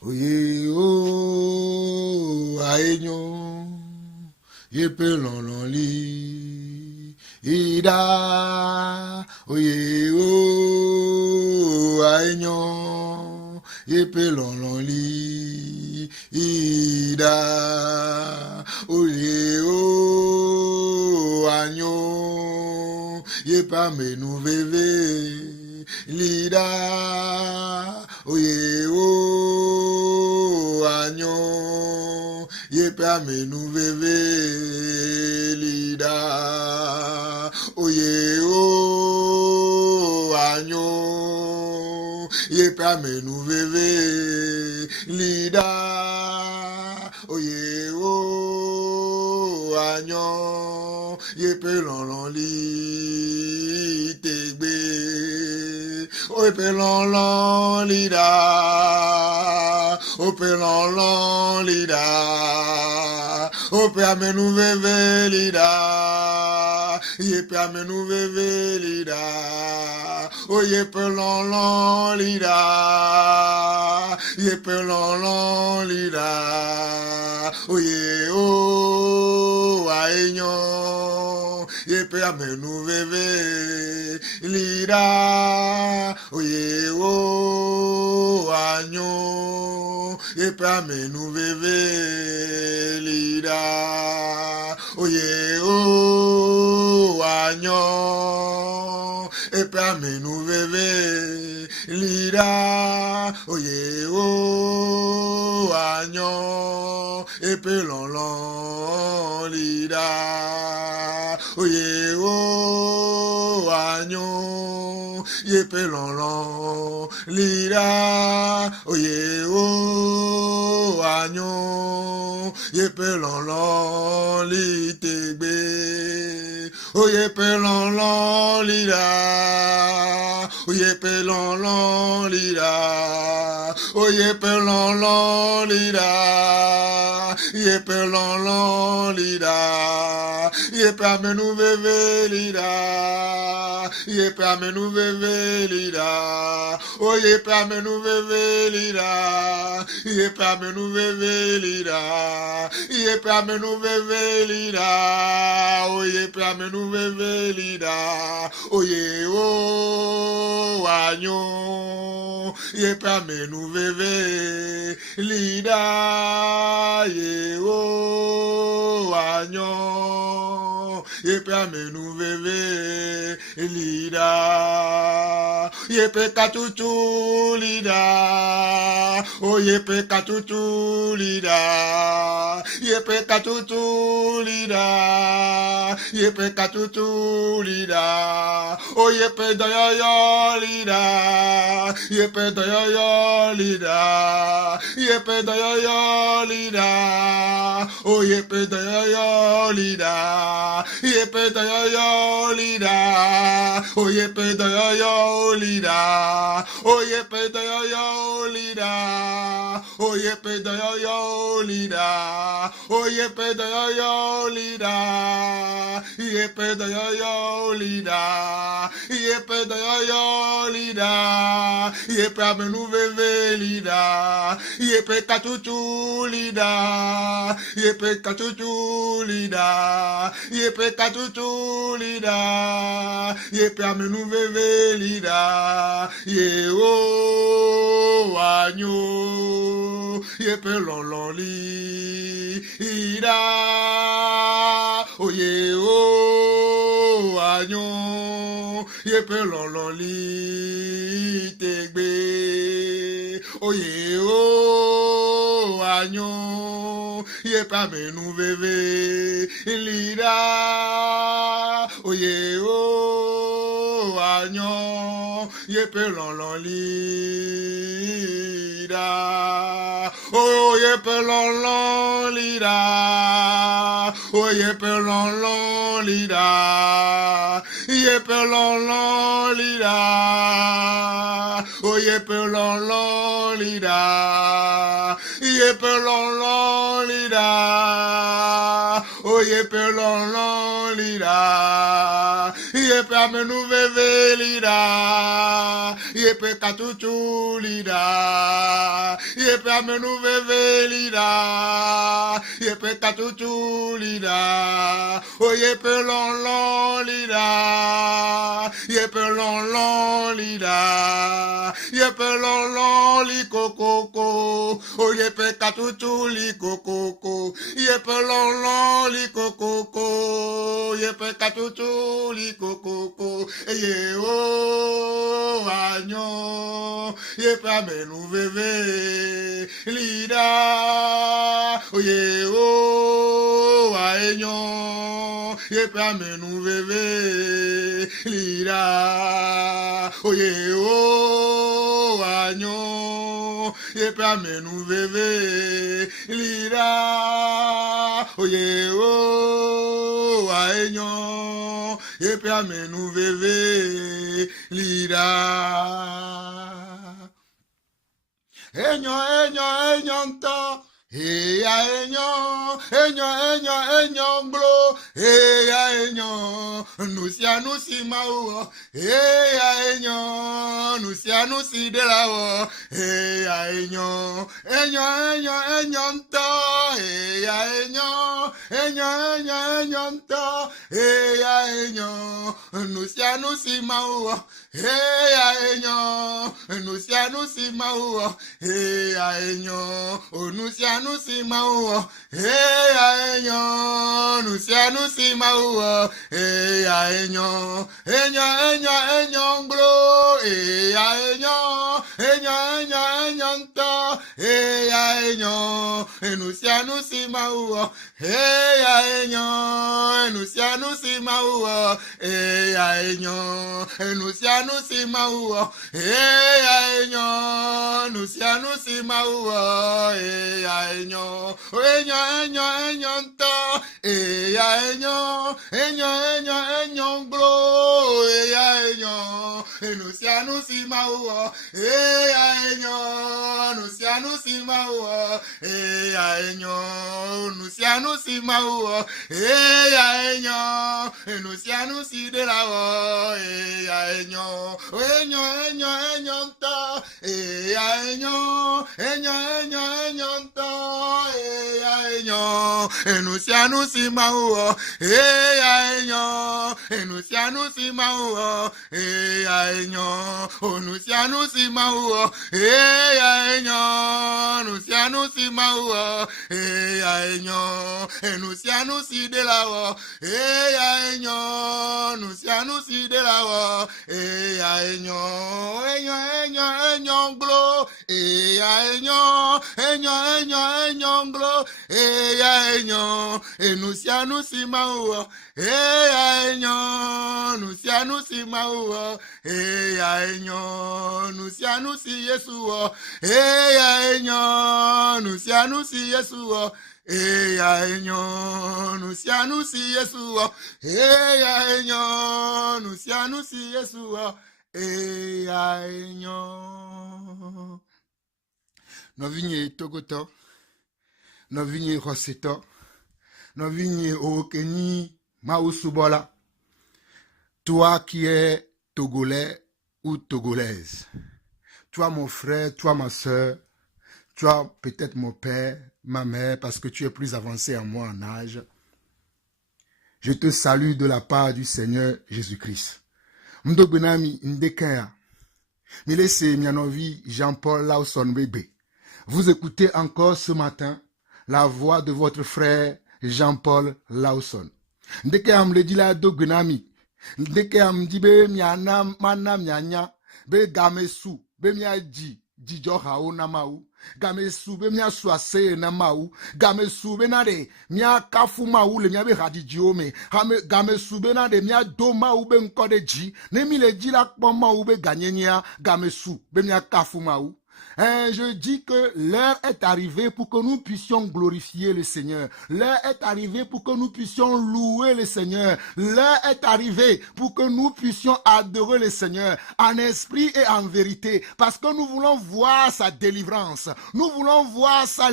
Oye o aenyo yepe lon li ida. Oye o aenyo yepe lon li ida. Oye o agno yepa menu veve lida. Oye o agno yepa menu veve lida. Oye o agno yepa menu veve lida. Oye o agno yepe lon li tegbe. Ope lon lida, ope lon lida, ope amenu veve lida, yepe amenu veve lida, o yepe lon lida, yepe lon lida, oye o aenyo, yepe amenu veve lida. Oye o agno yepe amenu veve lida. Oye o agno yepe amenu veve lida. Oye o agno yepe lon lida. Oye o agno yepe lon lida. Oye o agno yepe lon li tegbe. Oye pe lon lida. Oye pe lon lida. Oye pe lon lida. Yepe lon lida. Yepe amenu veve lida. Yepe amenu veve lida. Oh yepe amenu veve lida. Yepe amenu veve lida. Yepe amenu veve lida. Oh yepe amenu veve lida. Oh ye o agno. Yepe amenu veve lida. Ye o agno. Yepe amenu veve lida. Yepe katutu lida. Oh yepe katutu lida. Yepe katutu lida. Yepe katutu lida. Oh yepe doyoyo lida. Yepe doyoyo lida. Yepe doyoyo lida. Oh yepe doyoyo lida. Yepe doyoyo lida. Oh yepe doyoyo lida. Oh yepe doyoyo lida. Oh yepe doyoyo lida. Oh yepe doyoyo lida. Yepe doyoyo lida. Yepe doyoyo lida. Yepe amenu veve lida. Yepe katutu lida. Yepe katutu lida. Yepe katutu lida. Yepe amenu veve lida. Ye o agno. Yepe lon li ida. Oh ye o agno. Yepe lon li tegbe. Oh ye o agno. Yepe amenu veve lida. Oh ye o agno. Yepe lon lida. Oh yepe lon lida. Oh yepe lon lida. Yepe lon lida. Oh yepe lon lida. Yepe lon lida. Oh yepe lon lida. Yepe amenu veve lida. Yepe katutu lida. Yepe amenu veve lida. Yepe katutu lida. Oh yepe lon lida. Yepe lon lida. Yepe lon li kokoko. Oh yepe katutu li kokoko. Yepe lon li kokoko. Yepe katutu li kokoko. Eye o anyo. Yepe amenu veve lida. Oye o aenyo. Yepe amenu veve lida. Oye o anyo. Yepe amenu veve lida. Oye o aenyo. Yepe amenu veve lida. Enyo nto. Enyo blo. Enyo. Nusi mauo. Enyo. Nusi de la o. Enyo nto. Enyo nto. Enyo. Nusi mauo. Enyo. Nusi mauo. Enyo. Nusi mauo. Enyo. Nusi mauo. Enyo blo. Enyo nto. Enyo. Nusi mauo. Enyo. Nusi mauo. Enyo. Nusi mauo. Enyo. Nusi mauo. Enyo nto. Enyo blo. Enyo. Nusi mauo. Enyo. Nusi mauo. Enyo. Nusi mauo. Enyo. Nusi de la o. Enyo nto. Enyo nto. Nusi mauo. Enyo. Nusi mauo. Enyo. Nusi mauo. Enyo. Nusi mauo. Enyo. Nusi de la o. Enyo. Nusi de la o. Enyo blo. Enyo blo. Enyo. Nusi mauo. Enyo. Nusi mauo. Enyo. Nusi Yesuo. Enyo. Nusi Yesuo. Enyo. Nusi Yesuo. Enyo. Nusi Yesuo. Enyo. No vigne Togoto. No vigne Roseto. No vigne Okeni Maousubola. Toi qui es Togolais ou Togolaise. Toi mon frère, toi ma soeur. Toi peut-être mon père, ma mère, parce que tu es plus avancé en moi en âge. Je te salue de la part du Seigneur Jésus-Christ. Mdogbenami Ndekaya. Milese Mianovi Jean-Paul Lawson Bébé. Vous écoutez encore ce matin la voix de votre frère Jean-Paul Lawson. Ndekaya Mledila Dogbenami. Ndekaya Mdibe Miana Mana Mianya. Be Gamesu. Be Miaji. Dijo Hao Namau. Gamesu be mia swase na mau. Gamesu be na de mia kafu mau le mia be radijio me. Gamesu be na de mia do mau be nkode ji. Ne mi le ji la kpon mau be ganyenia. Gamesu be mia kafu mau. Je dis que l'heure est arrivée pour que nous puissions glorifier le Seigneur. L'heure est arrivée pour que nous puissions louer le Seigneur. L'heure est arrivée pour que nous puissions adorer le Seigneur en esprit et en vérité. Parce que nous voulons voir sa délivrance. Nous voulons voir sa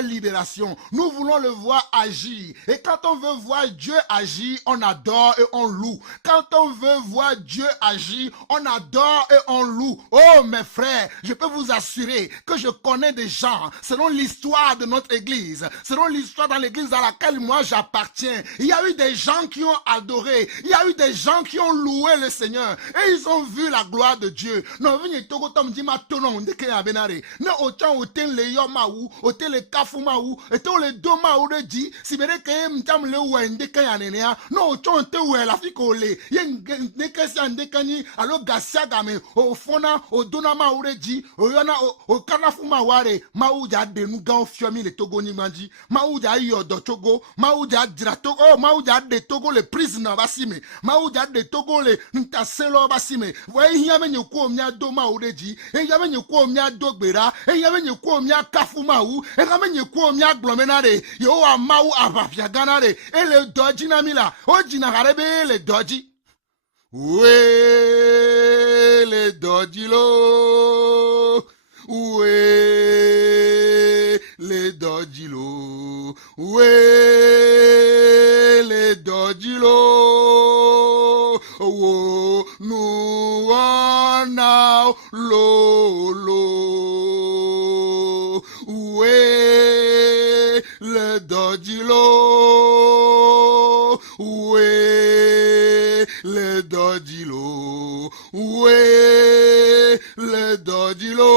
libération. Nous voulons le voir agir. Et quand on veut voir Dieu agir, on adore et on loue. Quand on veut voir Dieu agir, on adore et on loue. Oh mes frères, je peux vous vous assurer que je connais des gens, selon l'histoire de notre église, selon l'histoire dans l'église dans laquelle moi j'appartiens. Il y a eu des gens qui ont adoré, il y a eu des gens qui ont loué le Seigneur et ils ont vu la gloire de Dieu. Non, venez togo tom di ma tonon de ke abenare. Ne autant oten le yoma ou, oten le kafuma ou, eto le doma ou de di, si bere ke mtam le wende ke anenea, no autant te ou la fiko le, yen ne ke si ande kani, alo gasia game, o fona, o dona ma ou de di, o yana, o kanafuma ware, ma ou ja de nou gan fiomi le togo ni manji, ma ou ja yo do togo, ma ou ja dira togo, oh, ma ou ja de togo le prisoner basime, ma ou ja de togo le nta selo basime, voye yame nye ko mnya do ma ou de di, e yame nye ko mnya dogbera, e yame nye ko mnya kafuma ou, e yame nye ko mnya glomenare, yo a ma ou abafia ganare, e le doji na mila, o jina garebe le doji. Oué le doji lo, oué le doji lo, oué le doji lo, oh no one now lo lo, oué le doji lo, oué le doji lo, oué le doji lo,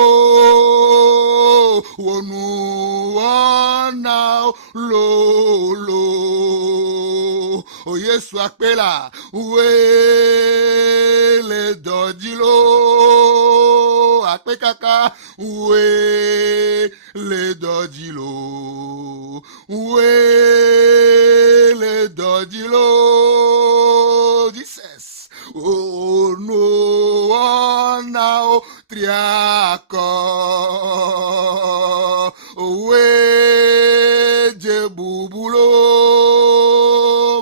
oh no one now lo lo, oh Yesu akpela, oué le doji lo, akpe kaka, oué le doji lo, oué le doji lo, Jesus, oh no one now triako, oué jebubulo,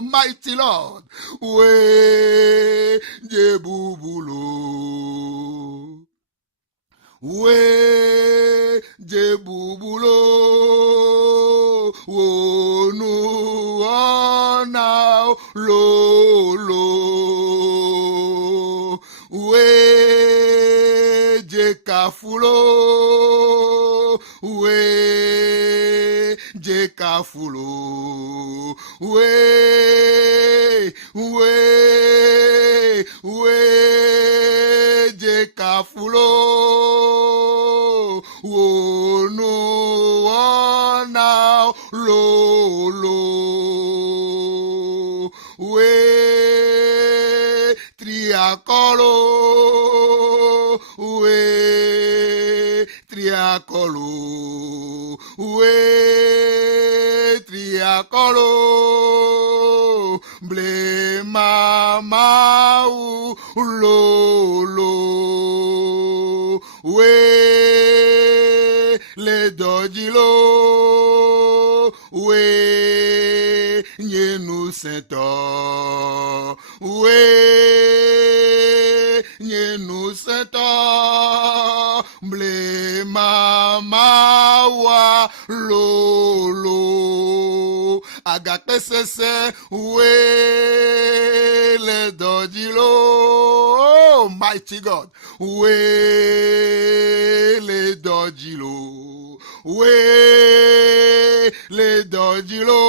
mighty Lord, oué jebubulo, oué jebubulo, oh no one now lo lo, oué jekafulo, oué jekafulo, oué oué oué jekafulo, oh no one now lo lo, oué triacolo, oué triacolo, oué triacolo, ble mama ou lo lo, oué le dojilo, oué nye nou sento, oué nye nou sento, ble mama wa lo lo, agakpe sese, oué le dojilo, oh mighty God, oué le dojilo, oué le dojilo,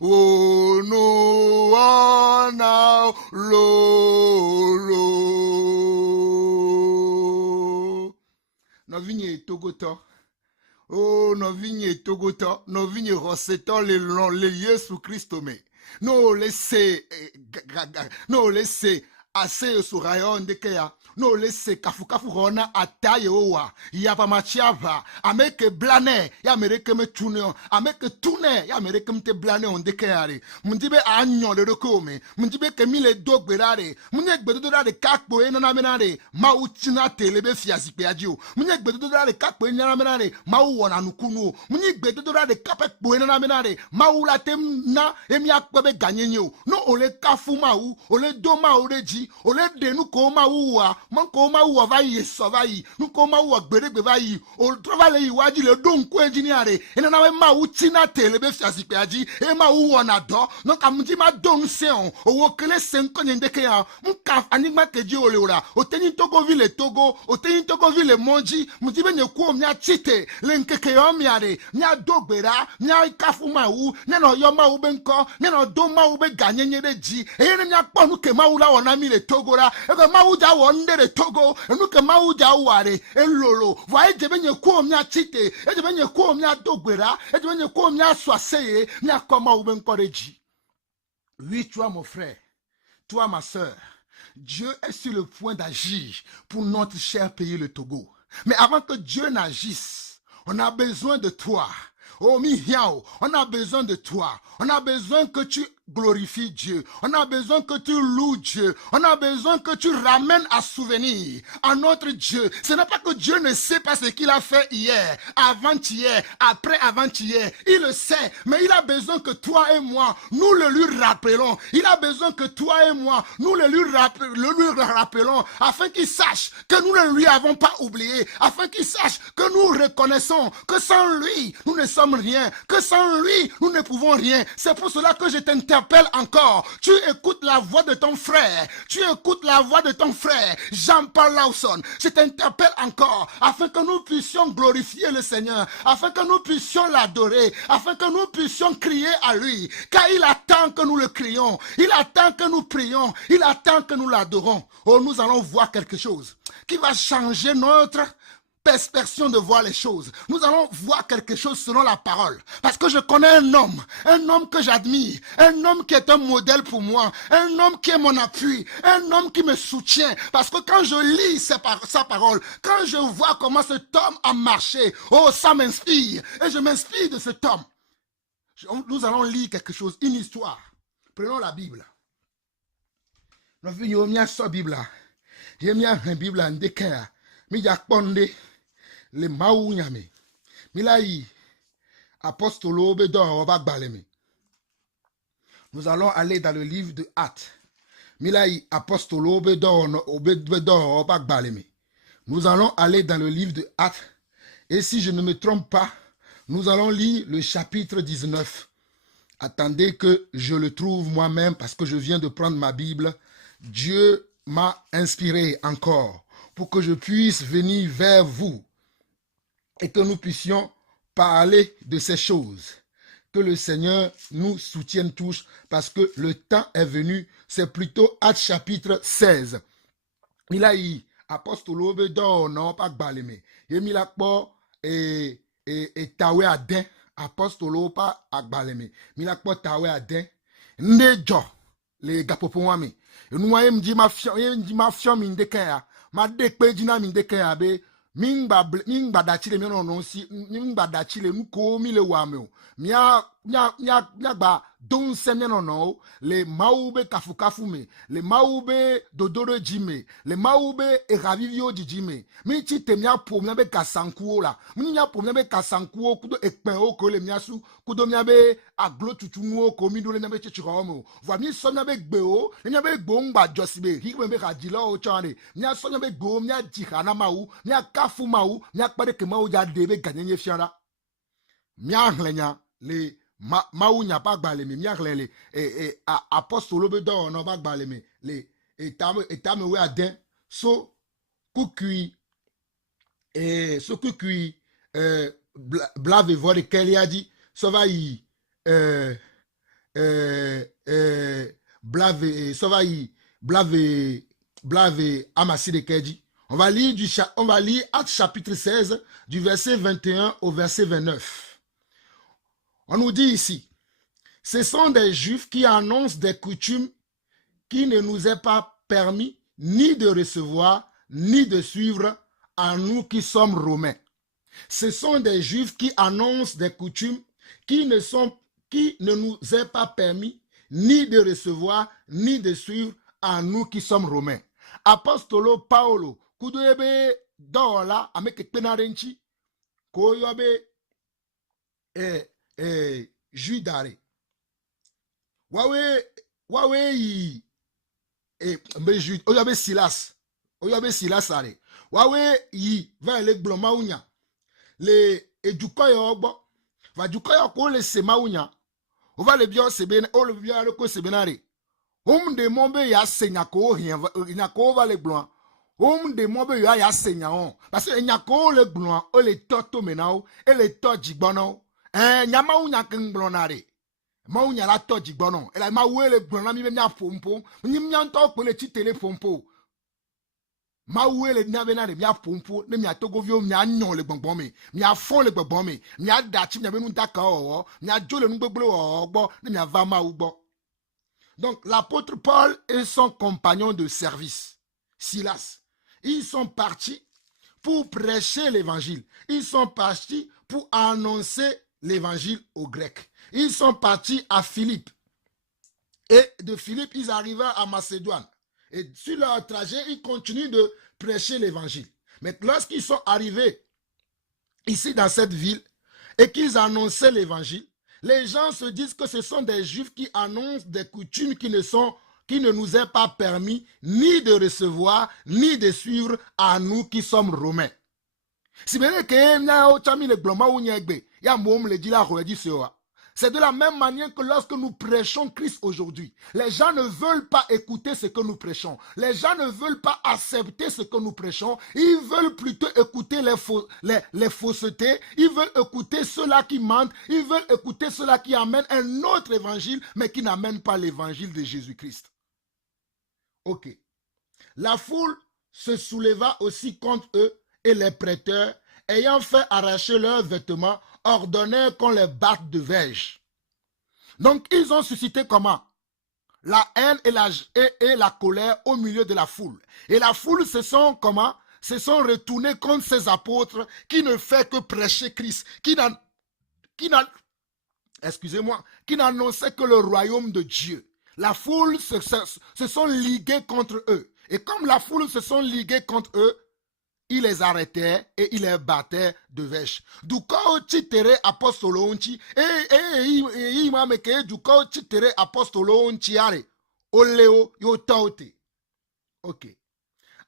oh no one now lo lo. No vigne togoto. Oh, no vigne togoto, no vigne roseto le Yesu Christo me. No laissez, no laissez assez sur rayon de kea. No laissez kafu rona ataye owa. Yapa machiava. Ameke blane. Ya mereke me tune. Ameke tune. Ya mereke me te blane on de keare. Mundibe anyon le rekome. Mundibe ke mile dog berare. Munyek bedodare kakpo enana menare. Ma utina telebe fiazikpe adio. Munyek bedodare kakpo enana menare. Ma uwana nukunu. Munyek bedodare kapekpo enana menare. Ma ulatem na emiak bebe ganyenyo. No ole kafu ma u. Ole doma oreji. dit, au lieu de nous koma oua, mon koma oua va y sauvaille, nous koma oua berebe va y, au travail y wadi le don ko engineer, et n'en a ma ou tina tele be fiasi peadi, et ma ou on adore, donc à me dit ma don seon, au wokele senko nyendekea, mon kaf anigma ke di oleola, au teni togo ville Togo, au teni togo ville Monji, me dit ben ko mia chite, lenkeke omiare, mia dogbera, mia kafuma ou, neno yoma ou benko, neno doma ou be gagné de ji, et n'y a pas nous que maoula on a mis le Togo là, et que maouda on de le Togo, et nous que maouda ouare, et lolo, voyez, je venais quoi mia chite, et je venais quoi mia dogbera, et je venais quoi mia soiseye, mia koma ou benko de ji. Oui, toi mon frère, toi ma soeur, Dieu est sur le point d'agir pour notre cher pays le Togo. Mais avant que Dieu n'agisse, on a besoin de toi. Oh Mihiao, on a besoin de toi. On a besoin que tu glorifies Dieu. On a besoin que tu loues Dieu. On a besoin que tu ramènes à souvenir à notre Dieu. Ce n'est pas que Dieu ne sait pas ce qu'il a fait hier, avant-hier, après-avant-hier. Il le sait, mais il a besoin que toi et moi, nous le lui rappelons. Il a besoin que toi et moi, nous le lui rappelons, afin qu'il sache que nous ne lui avons pas oublié, afin qu'il sache que nous reconnaissons que sans lui, nous ne sommes rien, que sans lui, nous ne pouvons rien. C'est pour cela que je t'interpelle encore. Tu écoutes la voix de ton frère. Tu écoutes la voix de ton frère, Jean-Paul Lawson. Je t'interpelle encore, afin que nous puissions glorifier le Seigneur, afin que nous puissions l'adorer, afin que nous puissions crier à lui, car il attend que nous le crions, il attend que nous prions, il attend que nous l'adorons. Oh, nous allons voir quelque chose qui va changer notre perspective de voir les choses. Nous allons voir quelque chose selon la parole. Parce que je connais un homme que j'admire, un homme qui est un modèle pour moi, un homme qui est mon appui, un homme qui me soutient. Parce que quand je lis sa parole, quand je vois comment cet homme a marché, oh, ça m'inspire. Et je m'inspire de cet homme. Nous allons lire quelque chose, une histoire. Prenons la Bible. Nous venons la Bible. La Bible en déclare. Le maou nyame milai apostolo be do oba gbaleme. Nous allons aller dans le livre de Actes. Milai apostolo be do oba gbaleme. Nous allons aller dans le livre de Actes, et si je ne me trompe pas, nous allons lire le chapitre 19. Attendez que je le trouve moi-même, parce que je viens de prendre ma Bible. Dieu m'a inspiré encore pour que je puisse venir vers vous et que nous puissions parler de ces choses. Que le Seigneur nous soutienne tous, parce que le temps est venu. C'est plutôt Actes chapitre 16. Il a eu apostolo bedo non pas baleme. Il a po et tawe aden apostolo pas agbaleme. Il a po tawe aden nejo les gapopouami. Nous avons dit ma fion mindekaya, ma dekpe dina mindekaya be. Mingba dachile mi non si mingba dachile nu ko mi le wame mia ba don semne no le maube kafu me le maube dodoro jime le maube e ravivio jime mi ti te mia po mia be kasankuo la mi mia po mia be kasankuo kudo ekpen o ko le mia su kudo mia be aglo tutunuo ko mi do le mia be chichiromo vo mi so mia be gbe o mia be gbo ngba josibe hi be radilo o chane mia so mia be gbo mia jihana mawu mia kafu mawu mia kpade ke mawu ja debe ganyenye fiara mia hlenya le mawu nya pa gbale mi mia hlele apostolo be do no ba gbale mi le etame we aden so kukui so kukui blave vore keliadi so va yi blave so va yi blave amasi de keji. On va lire Actes chapitre 16 du verset 21 au verset 29. On nous dit ici, ce sont des Juifs qui annoncent des coutumes qui ne nous est pas permis ni de recevoir ni de suivre à nous qui sommes Romains. Ce sont des Juifs qui annoncent des coutumes qui ne nous est pas permis ni de recevoir ni de suivre à nous qui sommes Romains. Apostolo Paolo kudoebe dola ameke penarenchi koyobe juidare wawe yi et Béjut, Oyabe Silas, allez. Wawe yi, va le blomaunya. Le edukoyo bo, va dukoyo ko le semaunya. On va le bien se ben, o le bien le ko se benare. De mombe ya senyako nyako va le blanc. De mombe ya senyaon. Parce que nyako le blanc, o le toto menao, et le to jigbono. Nyamaunya king blonare. Maunya la to jigbono. Et la mawe le blanc, mi menya pompo. Ni mnyanto ko le titele pompo. Mawe le nabenare mia pompo ne mia togovio mia nyon le gbongbon mia fon le gbongbon mia dachi mia benu daka o mia jo le nugbegble o gbo ne mia va ma ugbo. Donc l'apôtre Paul et son compagnon de service Silas, ils sont partis pour prêcher l'évangile. Ils sont partis pour annoncer l'évangile aux Grecs. Ils sont partis à Philippe. Et de Philippe, ils arrivèrent à Macédoine. Et sur leur trajet, ils continuent de prêcher l'évangile. Mais lorsqu'ils sont arrivés ici dans cette ville et qu'ils annonçaient l'évangile, les gens se disent que ce sont des juifs qui annoncent des coutumes qui ne nous est pas permis ni de recevoir, ni de suivre à nous qui sommes romains. Si vous voulez que c'est de la même manière que lorsque nous prêchons Christ aujourd'hui, les gens ne veulent pas écouter ce que nous prêchons. Les gens ne veulent pas accepter ce que nous prêchons. Ils veulent plutôt écouter les faussetés. Ils veulent écouter ceux-là qui mentent. Ils veulent écouter ceux-là qui amènent un autre évangile, mais qui n'amènent pas l'évangile de Jésus-Christ. Ok. La foule se souleva aussi contre eux et les prêteurs, ayant fait arracher leurs vêtements, ordonnèrent qu'on les batte de verge. Donc, ils ont suscité comment? La haine et la colère au milieu de la foule. Et la foule se sont comment? Se sont retournés contre ces apôtres qui ne fait que prêcher Christ, qui n'annonçait que le royaume de Dieu. La foule se sont ligués contre eux. Et comme la foule se sont ligués contre eux, il les arrêtait et il les battait de vêches. Du coup, chitere apostolonchi imameke du coup chitere apostolonchi are oleo yotaute. Ok.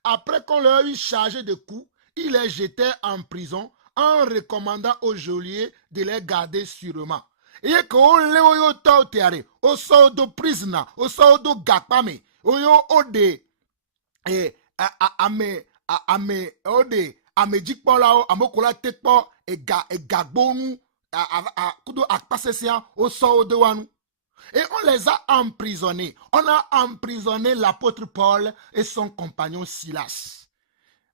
Après qu'on leur eut chargé de coups, il les jetait en prison en recommandant au geôlier de les garder sûrement. Et que oleo yotaute are au sort de prison, au sort de gapame, oyo ode ame jikpɔlawo amekola tekpɔ egagbonu kudo akpasesia au sort de wanu. Et on les a emprisonnés. On a emprisonné l'apôtre Paul et son compagnon Silas.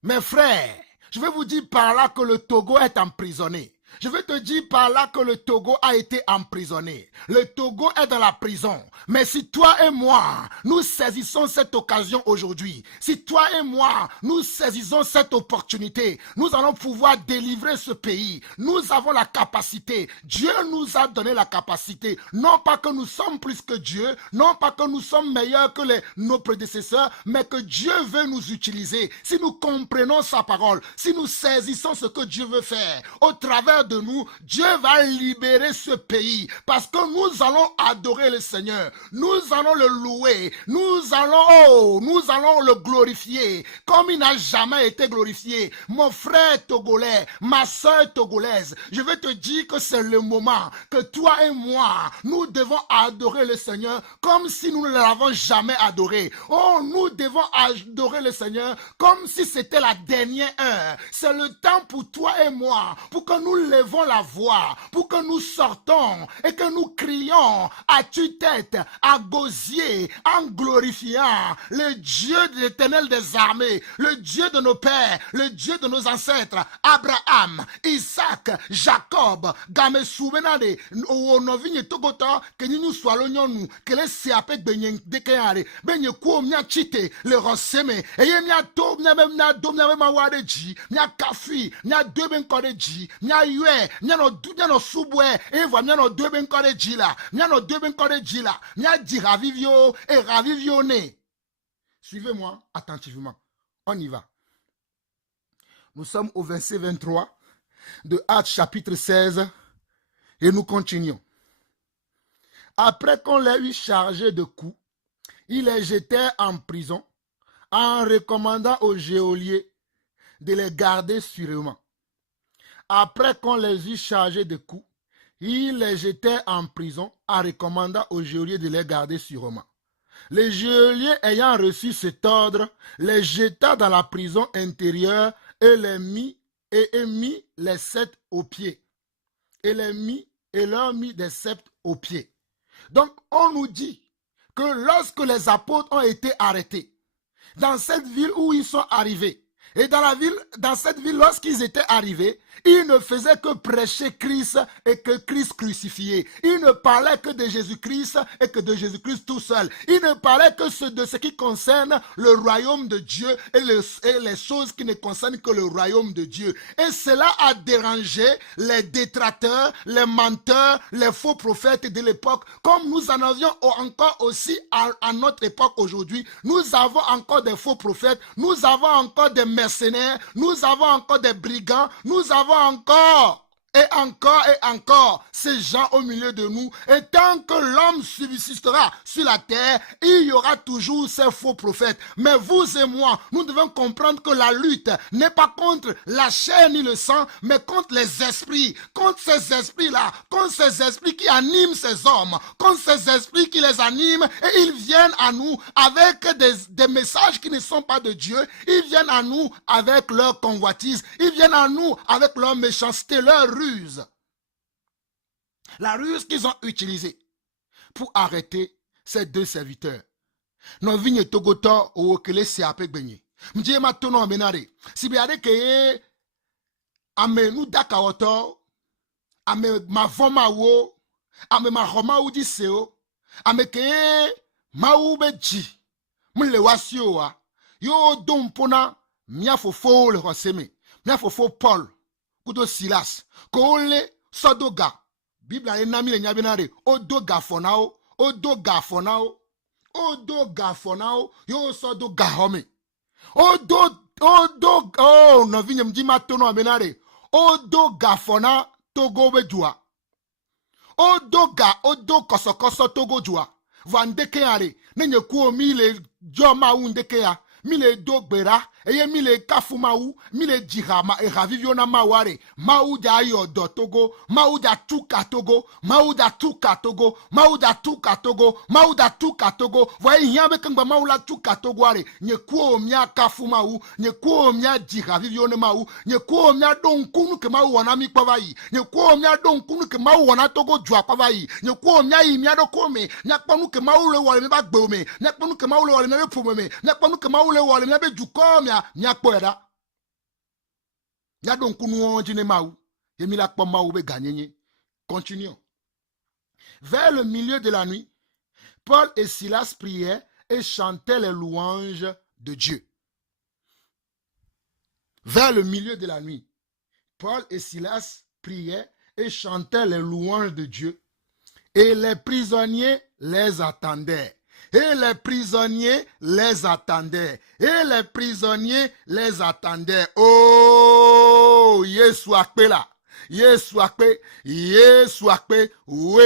Mes frères, je vais vous dire par là que le Togo est emprisonné. Je vais te dire par là que le Togo a été emprisonné. Le Togo est dans la prison. Mais si toi et moi, nous saisissons cette occasion aujourd'hui, si toi et moi, nous saisissons cette opportunité, nous allons pouvoir délivrer ce pays. Nous avons la capacité. Dieu nous a donné la capacité. Non pas que nous sommes plus que Dieu, non pas que nous sommes meilleurs que nos prédécesseurs, mais que Dieu veut nous utiliser. Si nous comprenons sa parole, si nous saisissons ce que Dieu veut faire, au travers de nous, Dieu va libérer ce pays parce que nous allons adorer le Seigneur, nous allons le louer, nous allons le glorifier comme il n'a jamais été glorifié. Mon frère togolais, ma soeur togolaise, je vais te dire que c'est le moment que toi et moi, nous devons adorer le Seigneur comme si nous ne l'avons jamais adoré. Oh, nous devons adorer le Seigneur comme si c'était la dernière heure. C'est le temps pour toi et moi, pour que nous levons la voix, pour que nous sortons et que nous crions à tue-tête, à gosier, en glorifiant le Dieu de l'Éternel des armées, le Dieu de nos pères, le Dieu de nos ancêtres, Abraham, Isaac, Jacob, Game Souvenade, Onovigne Togota, que nous soyons nous, que les siapé benyen dekeyare, benye ko mia chite, le roseme, et mia to, mia do, mia mawade ji, mia kafi, mia deux ben kode ji, mia yue, mia no subwe, et voit mia no deux ben kode ji la, mia no deux ben kode ji la, mia di ravivio, et ravivio ne. Suivez-moi attentivement. On y va. Nous sommes au verset 23 de Actes chapitre 16 et nous continuons. Après qu'on l'ait eu chargé de coups, il les jetait en prison en recommandant aux geôliers de les garder sûrement. Après qu'on les eut chargés de coups, il les jetait en prison en recommandant aux geôliers de les garder sûrement. Les geôliers ayant reçu cet ordre, les jeta dans la prison intérieure et mit les sceptres aux pieds. Et leur mit des sceptres aux pieds. Donc, on nous dit que lorsque les apôtres ont été arrêtés, dans cette ville où ils sont arrivés, et dans cette ville, lorsqu'ils étaient arrivés, ils ne faisaient que prêcher Christ et que Christ crucifié. Ils ne parlaient que de Jésus-Christ et que de Jésus-Christ tout seul. Ils ne parlaient que de ce qui concerne le royaume de Dieu et les choses qui ne concernent que le royaume de Dieu. Et cela a dérangé les détracteurs, les menteurs, les faux prophètes de l'époque, comme nous en avions encore aussi à notre époque aujourd'hui. Nous avons encore des faux prophètes, nous avons encore des mercenaires, nous avons encore des brigands, nous avons encore et encore ces gens au milieu de nous. Et tant que l'homme subsistera sur la terre, il y aura toujours ces faux prophètes. Mais vous et moi, nous devons comprendre que la lutte n'est pas contre la chair ni le sang, mais contre les esprits. Contre ces esprits-là, contre ces esprits qui animent ces hommes, contre ces esprits qui les animent, et ils viennent à nous avec des messages qui ne sont pas de Dieu. Ils viennent à nous avec leur convoitise. Ils viennent à nous avec leur méchanceté, leur ruse. La ruse qu'ils ont utilisée pour arrêter ces deux serviteurs. Non vigne togoto o okele se ape gbenye. Mje ma tono menare. Si biade ke ame nu daka oto, ame ma voma wo, ame ma homa udi seo, ame ke ma ube ji. Mle wasio wa. Yo dompona mia fofo le roseme. Mia fofo Paul. Kudo Silas. Kole sodoga. Bible a nami le nyabenare. Odoga fonao. Odoga fonao. Odoga fonao. Yo sodoga home. Oh, no vinye mjima tono amenare. Odoga fona togo bejua. Odo koso togo jua. Vandeke are. Nenye kuo mile joma undeke ya. Mile dogbera. Eye mile kafu mau, mile jihama e raviviona maware, mau da yodo togo, mau da tuka togo, mau da tuka togo, mau da tuka togo, mau da tuka togo. Voyez yambe kangba mau la tuka togo are, nye kuo mia kafu mau, nye kuo mia jihaviviona mau, nye kuo mia don kunu ke mau wana mi pavai, nye kuo mia don kunu ke mau wana togo jua pavai, nye kuo mia i mia do kome, nye panu ke mau le wale me bagbome, nye panu ke mau le wale me pumeme, nye panu ke mau le wale me jukome. Nyakpoeda ya donc nous jine maou yemi la kpo maou be gagné. Continuons. Vers le milieu de la nuit, Paul et Silas priaient et chantaient les louanges de Dieu. Vers le milieu de la nuit, Paul et Silas priaient et chantaient les louanges de Dieu, et les prisonniers les attendaient. Et les prisonniers les attendaient. Et les prisonniers les attendaient. Oh, Yesu akpe la. Yesu akpe. Yesu akpe. Ouais,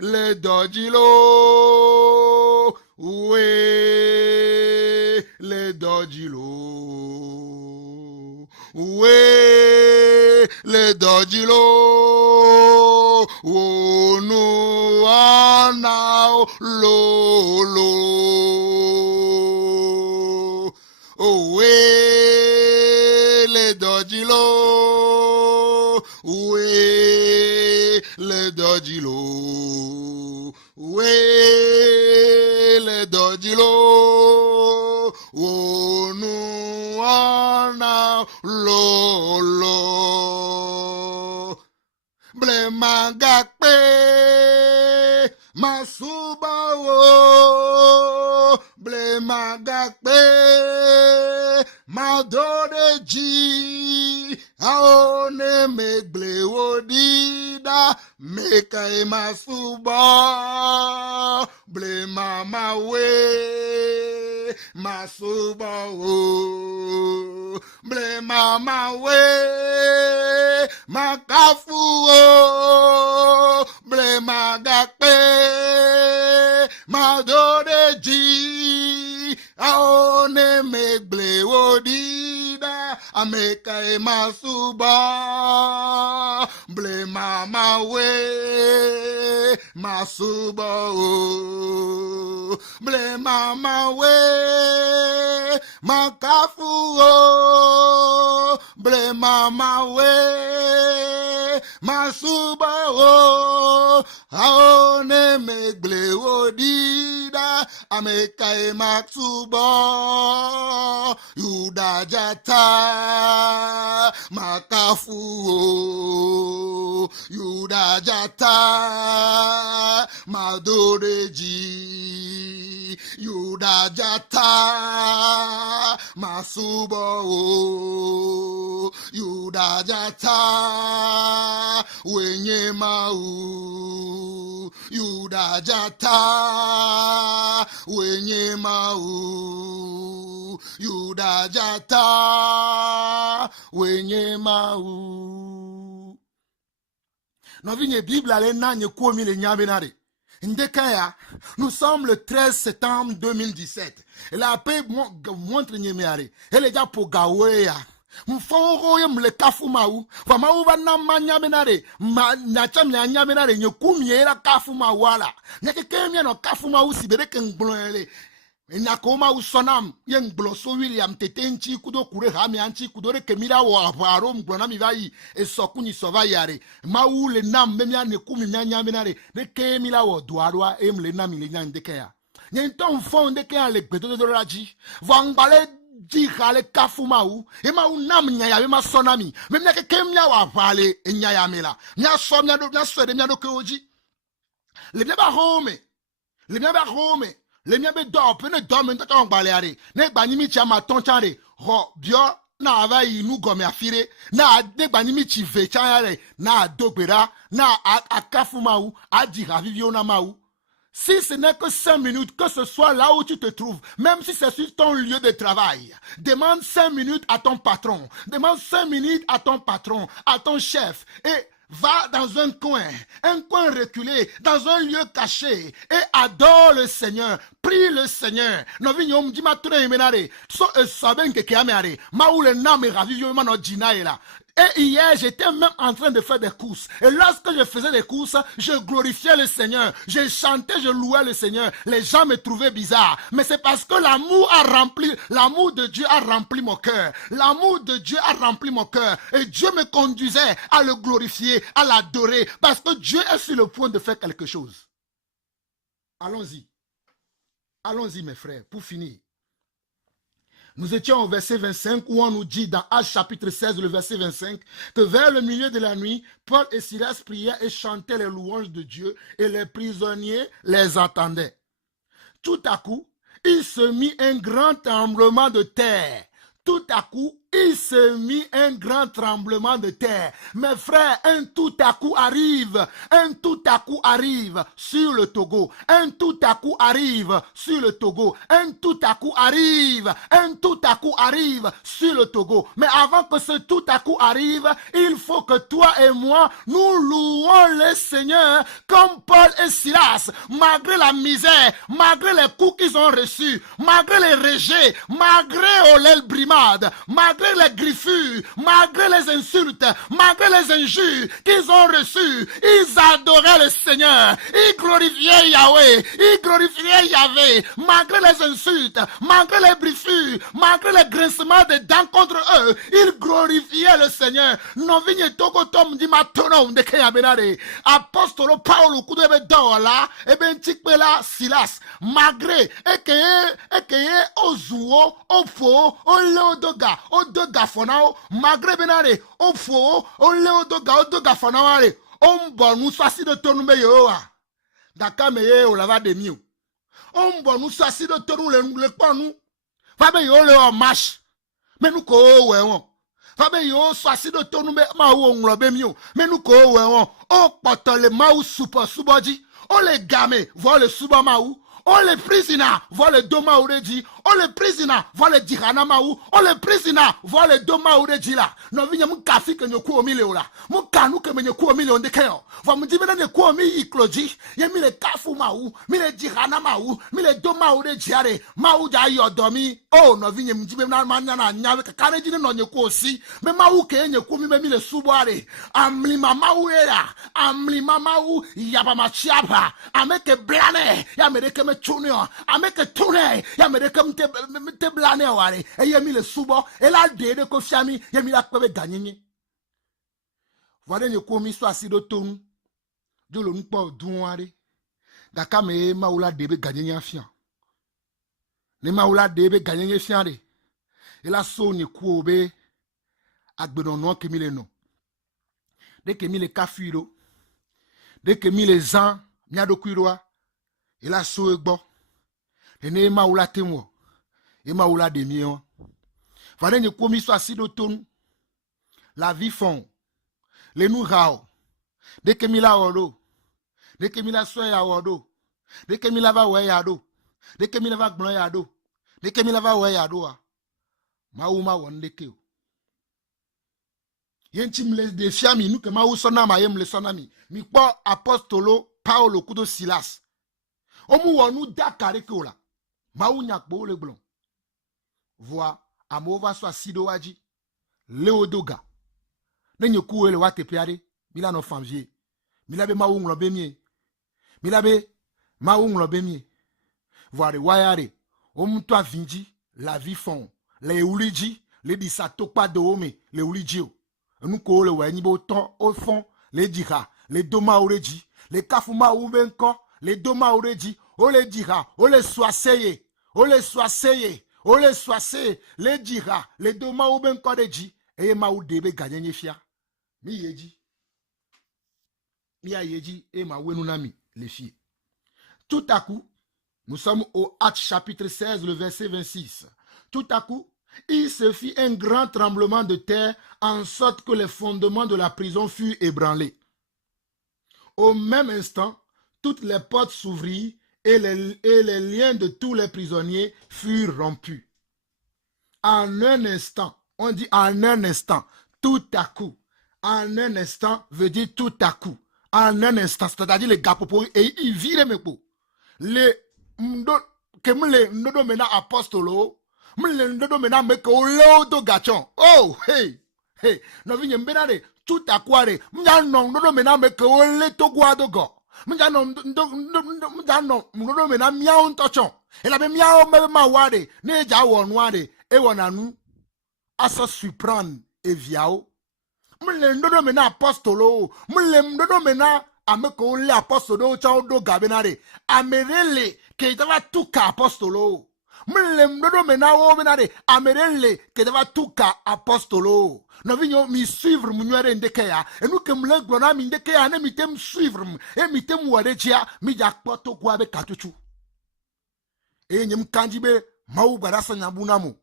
le dojilo. Ouais, le dojilo. Ouais, le dojilo. Oh, no, now, lo. Oh, ouais, le dojilo. Ouais, le dojilo. Ouais, le dojilo. Oh, no, now, lo. Blemagakpe Masubao Blemagakpe Madodeji Aone meglewodida Mekai Masuba Blemamawe Masubao Blemamawe Makafuo Blemagakpe Mado ma suba, ble mama we, ma suba o, ble mama we, ma kafu o, ble mama we, ma suba o, aone me ble o dida, ameka e matsuba, yuda jata, makafu, yuda jata, madoreji, yuda jata, masuba, yuda jata, wenye mau, yuda jata, wenye mau, yuda jata, wenye mau. Nous avons Bible à l'ennane komi le nyabenare. Ndekaya, nous sommes le 13 septembre 2017. Et la paix montre nyemare. Elle est déjà pour Gaweya. Mforo yem le kafu mau. Fama uva na manyabenare. Na cham ya nyabenare nyekumi era kafu mawala. Nyeke kemia no kafu mau sibere kengbloele. Nyakoma usonam yen bloso William tetenchi kudo kure hami anchi kudore kemira wa arom glona mi vai e sokuni sova yare mau le nam memia ne kumi nyanya menare ne kemira wo duarwa em le nam le nyande kaya nyenton fonde kaya le gbedo do raji vangbale di khale kafu mau e mau nam nyaya ma sonami memia ke kemia wa vale e nyaya mela nya somnya do nya sede nya do keoji le neba home le mien be do pene do men ta ngbalare ne gbanimi chi ama ton chare ho bio na ava inu gome afire na de gbanimi chi ve chare na dogbera na akafumau adi ravivio na mau. Si ce n'est que 5 minutes, que ce soit là où tu te trouves, même si c'est sur ton lieu de travail, demande 5 minutes à ton patron, demande 5 minutes à ton patron, à ton chef, et va dans un coin reculé, dans un lieu caché, et adore le Seigneur, prie le Seigneur. Et hier, j'étais même en train de faire des courses. Et lorsque je faisais des courses, je glorifiais le Seigneur. Je chantais, je louais le Seigneur. Les gens me trouvaient bizarre. Mais c'est parce que l'amour de Dieu a rempli mon cœur. L'amour de Dieu a rempli mon cœur. Et Dieu me conduisait à le glorifier, à l'adorer. Parce que Dieu est sur le point de faire quelque chose. Allons-y. Allons-y, mes frères, pour finir. Nous étions au verset 25 où on nous dit dans Actes chapitre 16, le verset 25, que vers le milieu de la nuit, Paul et Silas priaient et chantaient les louanges de Dieu et les prisonniers les entendaient. Tout à coup, il se mit un grand tremblement de terre. Tout à coup, il se mit un grand tremblement de terre. Mes frères, un tout à coup arrive. Un tout à coup arrive sur le Togo. Un tout à coup arrive sur le Togo. Un tout à coup arrive. Un tout à coup arrive sur le Togo. Mais avant que ce tout à coup arrive, il faut que toi et moi, nous louons le Seigneur comme Paul et Silas. Malgré la misère, malgré les coups qu'ils ont reçus, malgré les rejets, malgré l'el brimade, malgré les griffures, malgré les insultes, malgré les injures qu'ils ont reçues, ils adoraient le Seigneur, ils glorifiaient Yahweh, ils glorifiaient Yahvé, malgré les insultes, malgré les griffures, malgré les grincements des dents contre eux, ils glorifiaient le Seigneur. Non vigne toko tom di matono de keyabenare. Apostolo Paulo kudebe dola, e ben tikbela Silas, malgré ekeye ozuo, ofo, oleodoga, odoga fonao, malgré benare, ofo, odoga fonaware, nous soit de tourner yoa. Daka meye o lava de miu. Nous soit de tourner le panu. Fabe yo le en marche. Mais nous ko wewon. Fabe yo soit de tourner ma o nglobe miu. Mais nous ko wewon. O potole ma ou super suboji. O le game, vo le suba ma ou. O le prisina, vo le doma uredi. o le président voit le dirana maou, o le président voit le doma ou de djila. No vinya mu kafi ke nyoku o mile ola. Mu kanu ke menyoku o mile onde keo. Va mu dimena ne ku o mi ikloji, ye mi le kafu maou, mi le dirana maou, mi le doma ou de djare, maou ja yodomi. Oh no vinya mu dimena na nyawe ka kane jine no nyoku osi. Me maou ke nyoku mi me mi le suboare. Amlima maou era, amlima maou yaba machiaba. Ameke blane, ya mereke me chunio, ameke tune, ya mereke mte blane ware. E yemi le subo, e la de kofiami, yemi la kwebe ganyenye. Voilà nye komi so asido ton, jolo npo dunware. Daka me maula debe ganyenye fian. Ne maula debe ganyenye fian de. E la so nye kuobe, agbedonon kemile no. De kemile kafiro, de kemile zan, miado kuiroa. E la so egbo. E ne maula temwo. E maula de mion. Voilà nye komi so asido ton. La vie fond. Le nou rao. De ke mi la wado. De ke mi la soya ya wado. De ke mi la va we yado. De ke mi la va gbon yado. De ke mi la va we yado. Ma ou ma wande ke. Yen ti mle de fiami nou ke ma ou sonama yem le sonami. Mi po apostolo Paolo kudo Silas. Omu wonu dakare ke ola. Ma ou nyak bo le blon. Voa amova so asido waji. Leodoga. Nenye kuwe le wate piade, mila no famvie. Milabe ma unglo bemie. Milabe ma unglo bemie. Voire wayare, omutwa vinji, la vie fond. Le uliji, le disato pa de ome, le uliji. Nous ko le wani bo ton au fond, le dira, le doma oreji, le kafuma ubenko, le doma oreji, o le dira, o le soiseye, o le soiseye, o le soiseye, le dira, le doma ubenko deji, e ma ou debe ganyenye fia. Mi yeji. Mi a yeji et ma wenunami, les filles. Tout à coup, nous sommes au Actes chapitre 16, le verset 26. Tout à coup, il se fit un grand tremblement de terre en sorte que les fondements de la prison furent ébranlés. Au même instant, toutes les portes s'ouvrirent et les liens de tous les prisonniers furent rompus. En un instant, on dit en un instant, tout à coup. En un instant veut dire tout à coup. En un instant, c'est-à-dire les gars pour et il vire mes pots. Les que me les ndodo mena apostolo, me les ndodo mena me ko lodo gachon. Oh hey hey, no vigne mbenade tout à quoi re. M'ya non ndodo mena me ko le to guado go. M'ya non ndodo mena mia on tochon. Et la be mia o me ma wade, ne ja won wade e wonanu asa surprendre et viao. Mle ndodo mena apostolo, mle ndodo mena ameko le apostolo chao do gabenare, amerele ke dava tuka apostolo. Mle ndodo mena o menare, amerele ke dava tuka apostolo. No vinyo mi suivre munwere ndekeya, e nou ke mle glona mi ndekeya ne mi tem suivre e mi tem wadejia mi jakpoto kwa be katuchu. E nyem kanjibe mau barasa nyabunamu.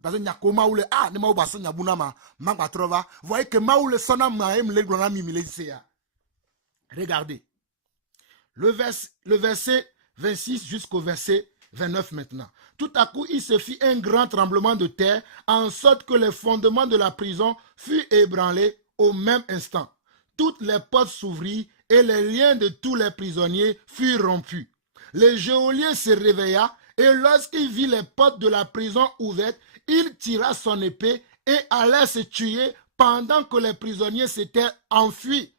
Parce que nyako maoule ne maou basa nyabuna ma trova. Voyez que maoule sona maem le glona mi milesia. Regardez. Le verset 26 jusqu'au verset 29 maintenant. Tout à coup, il se fit un grand tremblement de terre en sorte que les fondements de la prison furent ébranlés au même instant. Toutes les portes s'ouvrirent et les liens de tous les prisonniers furent rompus. Le geôlier se réveilla et lorsqu'il vit les portes de la prison ouvertes, il tira son épée et allait se tuer pendant que les prisonniers s'étaient enfuis.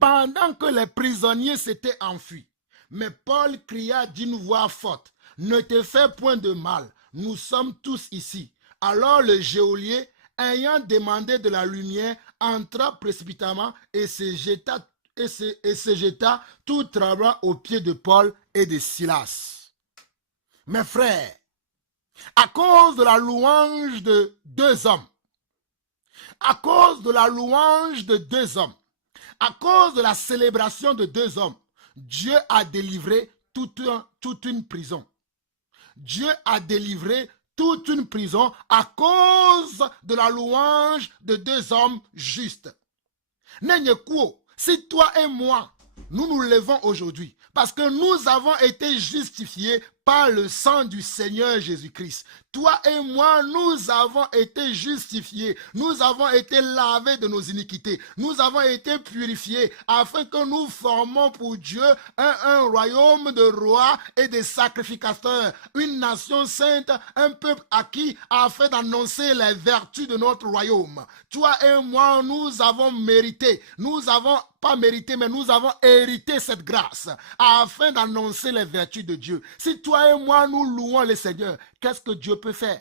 Pendant que les prisonniers s'étaient enfuis. Mais Paul cria d'une voix forte, « Ne te fais point de mal, nous sommes tous ici. » Alors le geôlier, ayant demandé de la lumière, entra précipitamment et se jeta tout tremblant aux pieds de Paul et de Silas. Mes frères, à cause de la louange de deux hommes, à cause de la louange de deux hommes, à cause de la célébration de deux hommes, Dieu a délivré toute une prison. Dieu a délivré toute une prison à cause de la louange de deux hommes justes. Si toi et moi, nous nous levons aujourd'hui, parce que nous avons été justifiés par le sang du Seigneur Jésus-Christ. Toi et moi, nous avons été justifiés. Nous avons été lavés de nos iniquités. Nous avons été purifiés afin que nous formons pour Dieu un royaume de rois et de sacrificateurs, une nation sainte, un peuple acquis afin d'annoncer les vertus de notre royaume. Toi et moi, nous avons mérité. Nous avons pas mérité, mais nous avons hérité cette grâce afin d'annoncer les vertus de Dieu. Si toi et moi, nous louons le Seigneur, qu'est-ce que Dieu peut faire?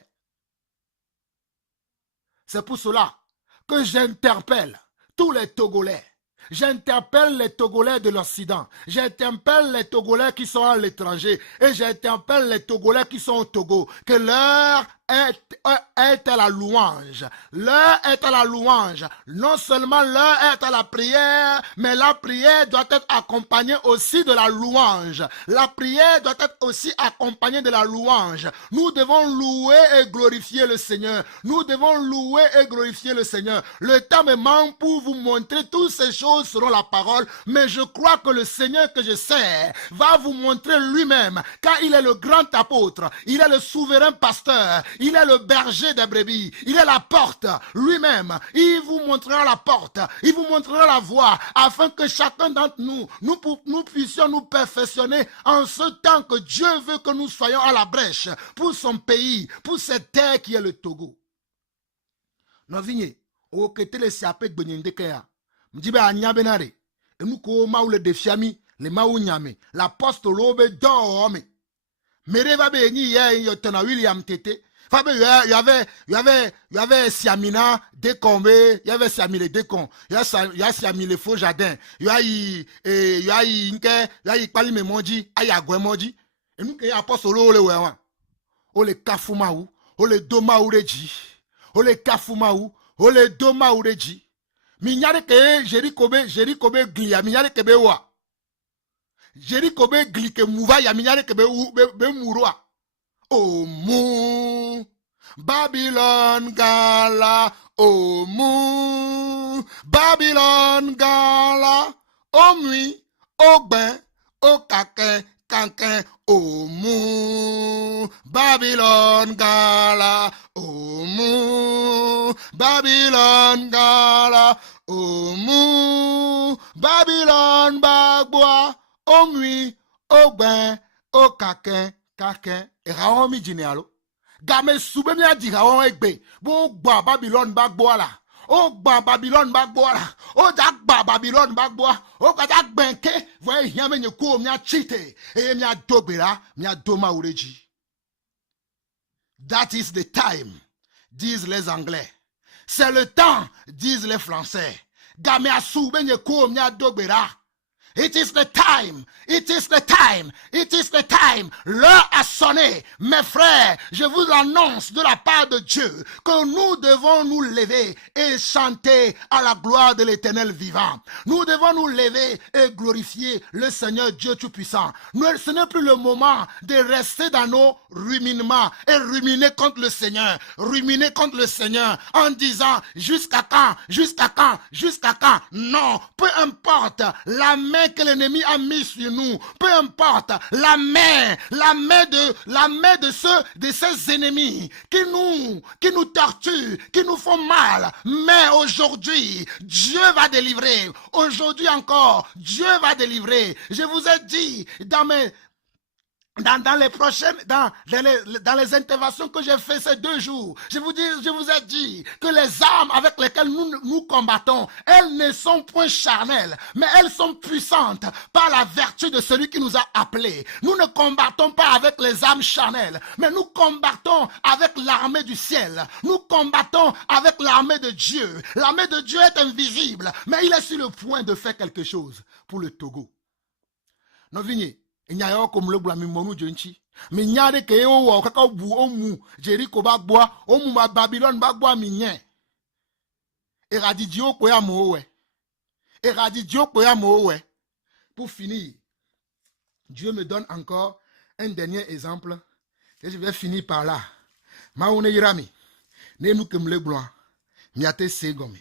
C'est pour cela que j'interpelle tous les Togolais. J'interpelle les Togolais de l'Occident. J'interpelle les Togolais qui sont à l'étranger. Et j'interpelle les Togolais qui sont au Togo. Que l'heure est à la louange. L'heure est à la louange. Non seulement l'heure est à la prière, mais la prière doit être accompagnée aussi de la louange. La prière doit être aussi accompagnée de la louange. Nous devons louer et glorifier le Seigneur. Nous devons louer et glorifier le Seigneur. Le temps me manque pour vous montrer toutes ces choses selon la parole, mais je crois que le Seigneur que je sers va vous montrer lui-même, car il est le grand apôtre, il est le souverain pasteur, il est le berger des brebis, il est la porte lui-même. Il vous montrera la porte, il vous montrera la voie, afin que chacun d'entre nous puissions nous perfectionner en ce temps que Dieu veut que nous soyons à la brèche pour son pays, pour cette terre qui est le Togo. Nous vignes, au côté les siapé de Kea, m'dibe a nyabenare, et nous ko maoule de fiami, les maou nyame, la poste lobe dorme. Mereva be ni ye yotona William Tete. Il y avait Siamina, Décombe, il y avait Siami les Décon, il y a Siami les faux jardins, il y a Inke, il y a Palime Mondi, il y a Gwemondi. Et nous, il y a pas solo le wewa. O le Kafumaou, o le Doma Ureji, o le Kafumaou, o le Doma Ureji. Minyare ke Jerikobe Glia, minyare kebe wa. Jerikobe Glike Mouva, ya minyare kebe be Mouroa. Oh mou, Babylone gala, oh mou, Babylone gala, oh mui, oh ben, oh kaken, kanken, oh mou, Babylone gala, oh mou, Babylone gala, oh mou, Babylone bagboa, oh mui, oh ben, oh kaken, kaken. Raon mi jinealo. Game soube mi a di raon egbe. Bo gba Babylone bagboala. O gba Babylone bagboala. O dak gba Babylone bagboa. O dak benke. Voye yame nye ko mi a chite. E mi a dobera. Mi a doma ureji. That is the time, disent les Anglais. C'est le temps, disent les Français. Game a soube nye ko mi a dobera. It is the time, it is the time, it is the time. L'heure a sonné. Mes frères, je vous annonce de la part de Dieu que nous devons nous lever et chanter à la gloire de l'Éternel vivant. Nous devons nous lever et glorifier le Seigneur Dieu Tout-Puissant. Ce n'est plus le moment de rester dans nos ruminements et ruminer contre le Seigneur. Ruminer contre le Seigneur en disant jusqu'à quand, jusqu'à quand, jusqu'à quand. Non, peu importe la main que l'ennemi a mis sur nous, peu importe la main de ces ennemis qui nous torturent, qui nous font mal, mais aujourd'hui Dieu va délivrer. Aujourd'hui encore Dieu va délivrer. Je vous ai dit dans les interventions que j'ai fait ces 2 jours, je vous ai dit que les armes avec lesquelles nous combattons, elles ne sont point charnelles, mais elles sont puissantes par la vertu de celui qui nous a appelés. Nous ne combattons pas avec les armes charnelles, mais nous combattons avec l'armée du ciel. Nous combattons avec l'armée de Dieu. L'armée de Dieu est invisible, mais il est sur le point de faire quelque chose pour le Togo. Nos vignes. Inyayo comme le blami monu jonchi. Minyare ke o wa kaka bu omu Jericho bagboa, omu ma Babylone bagboa minyen. Eradidio ko ya mowe. Eradidio ko ya mowe. Pour finir, Dieu me donne encore un dernier exemple et je vais finir par là. Maone yirami. Ne nous kem le blanc. Miate segomi.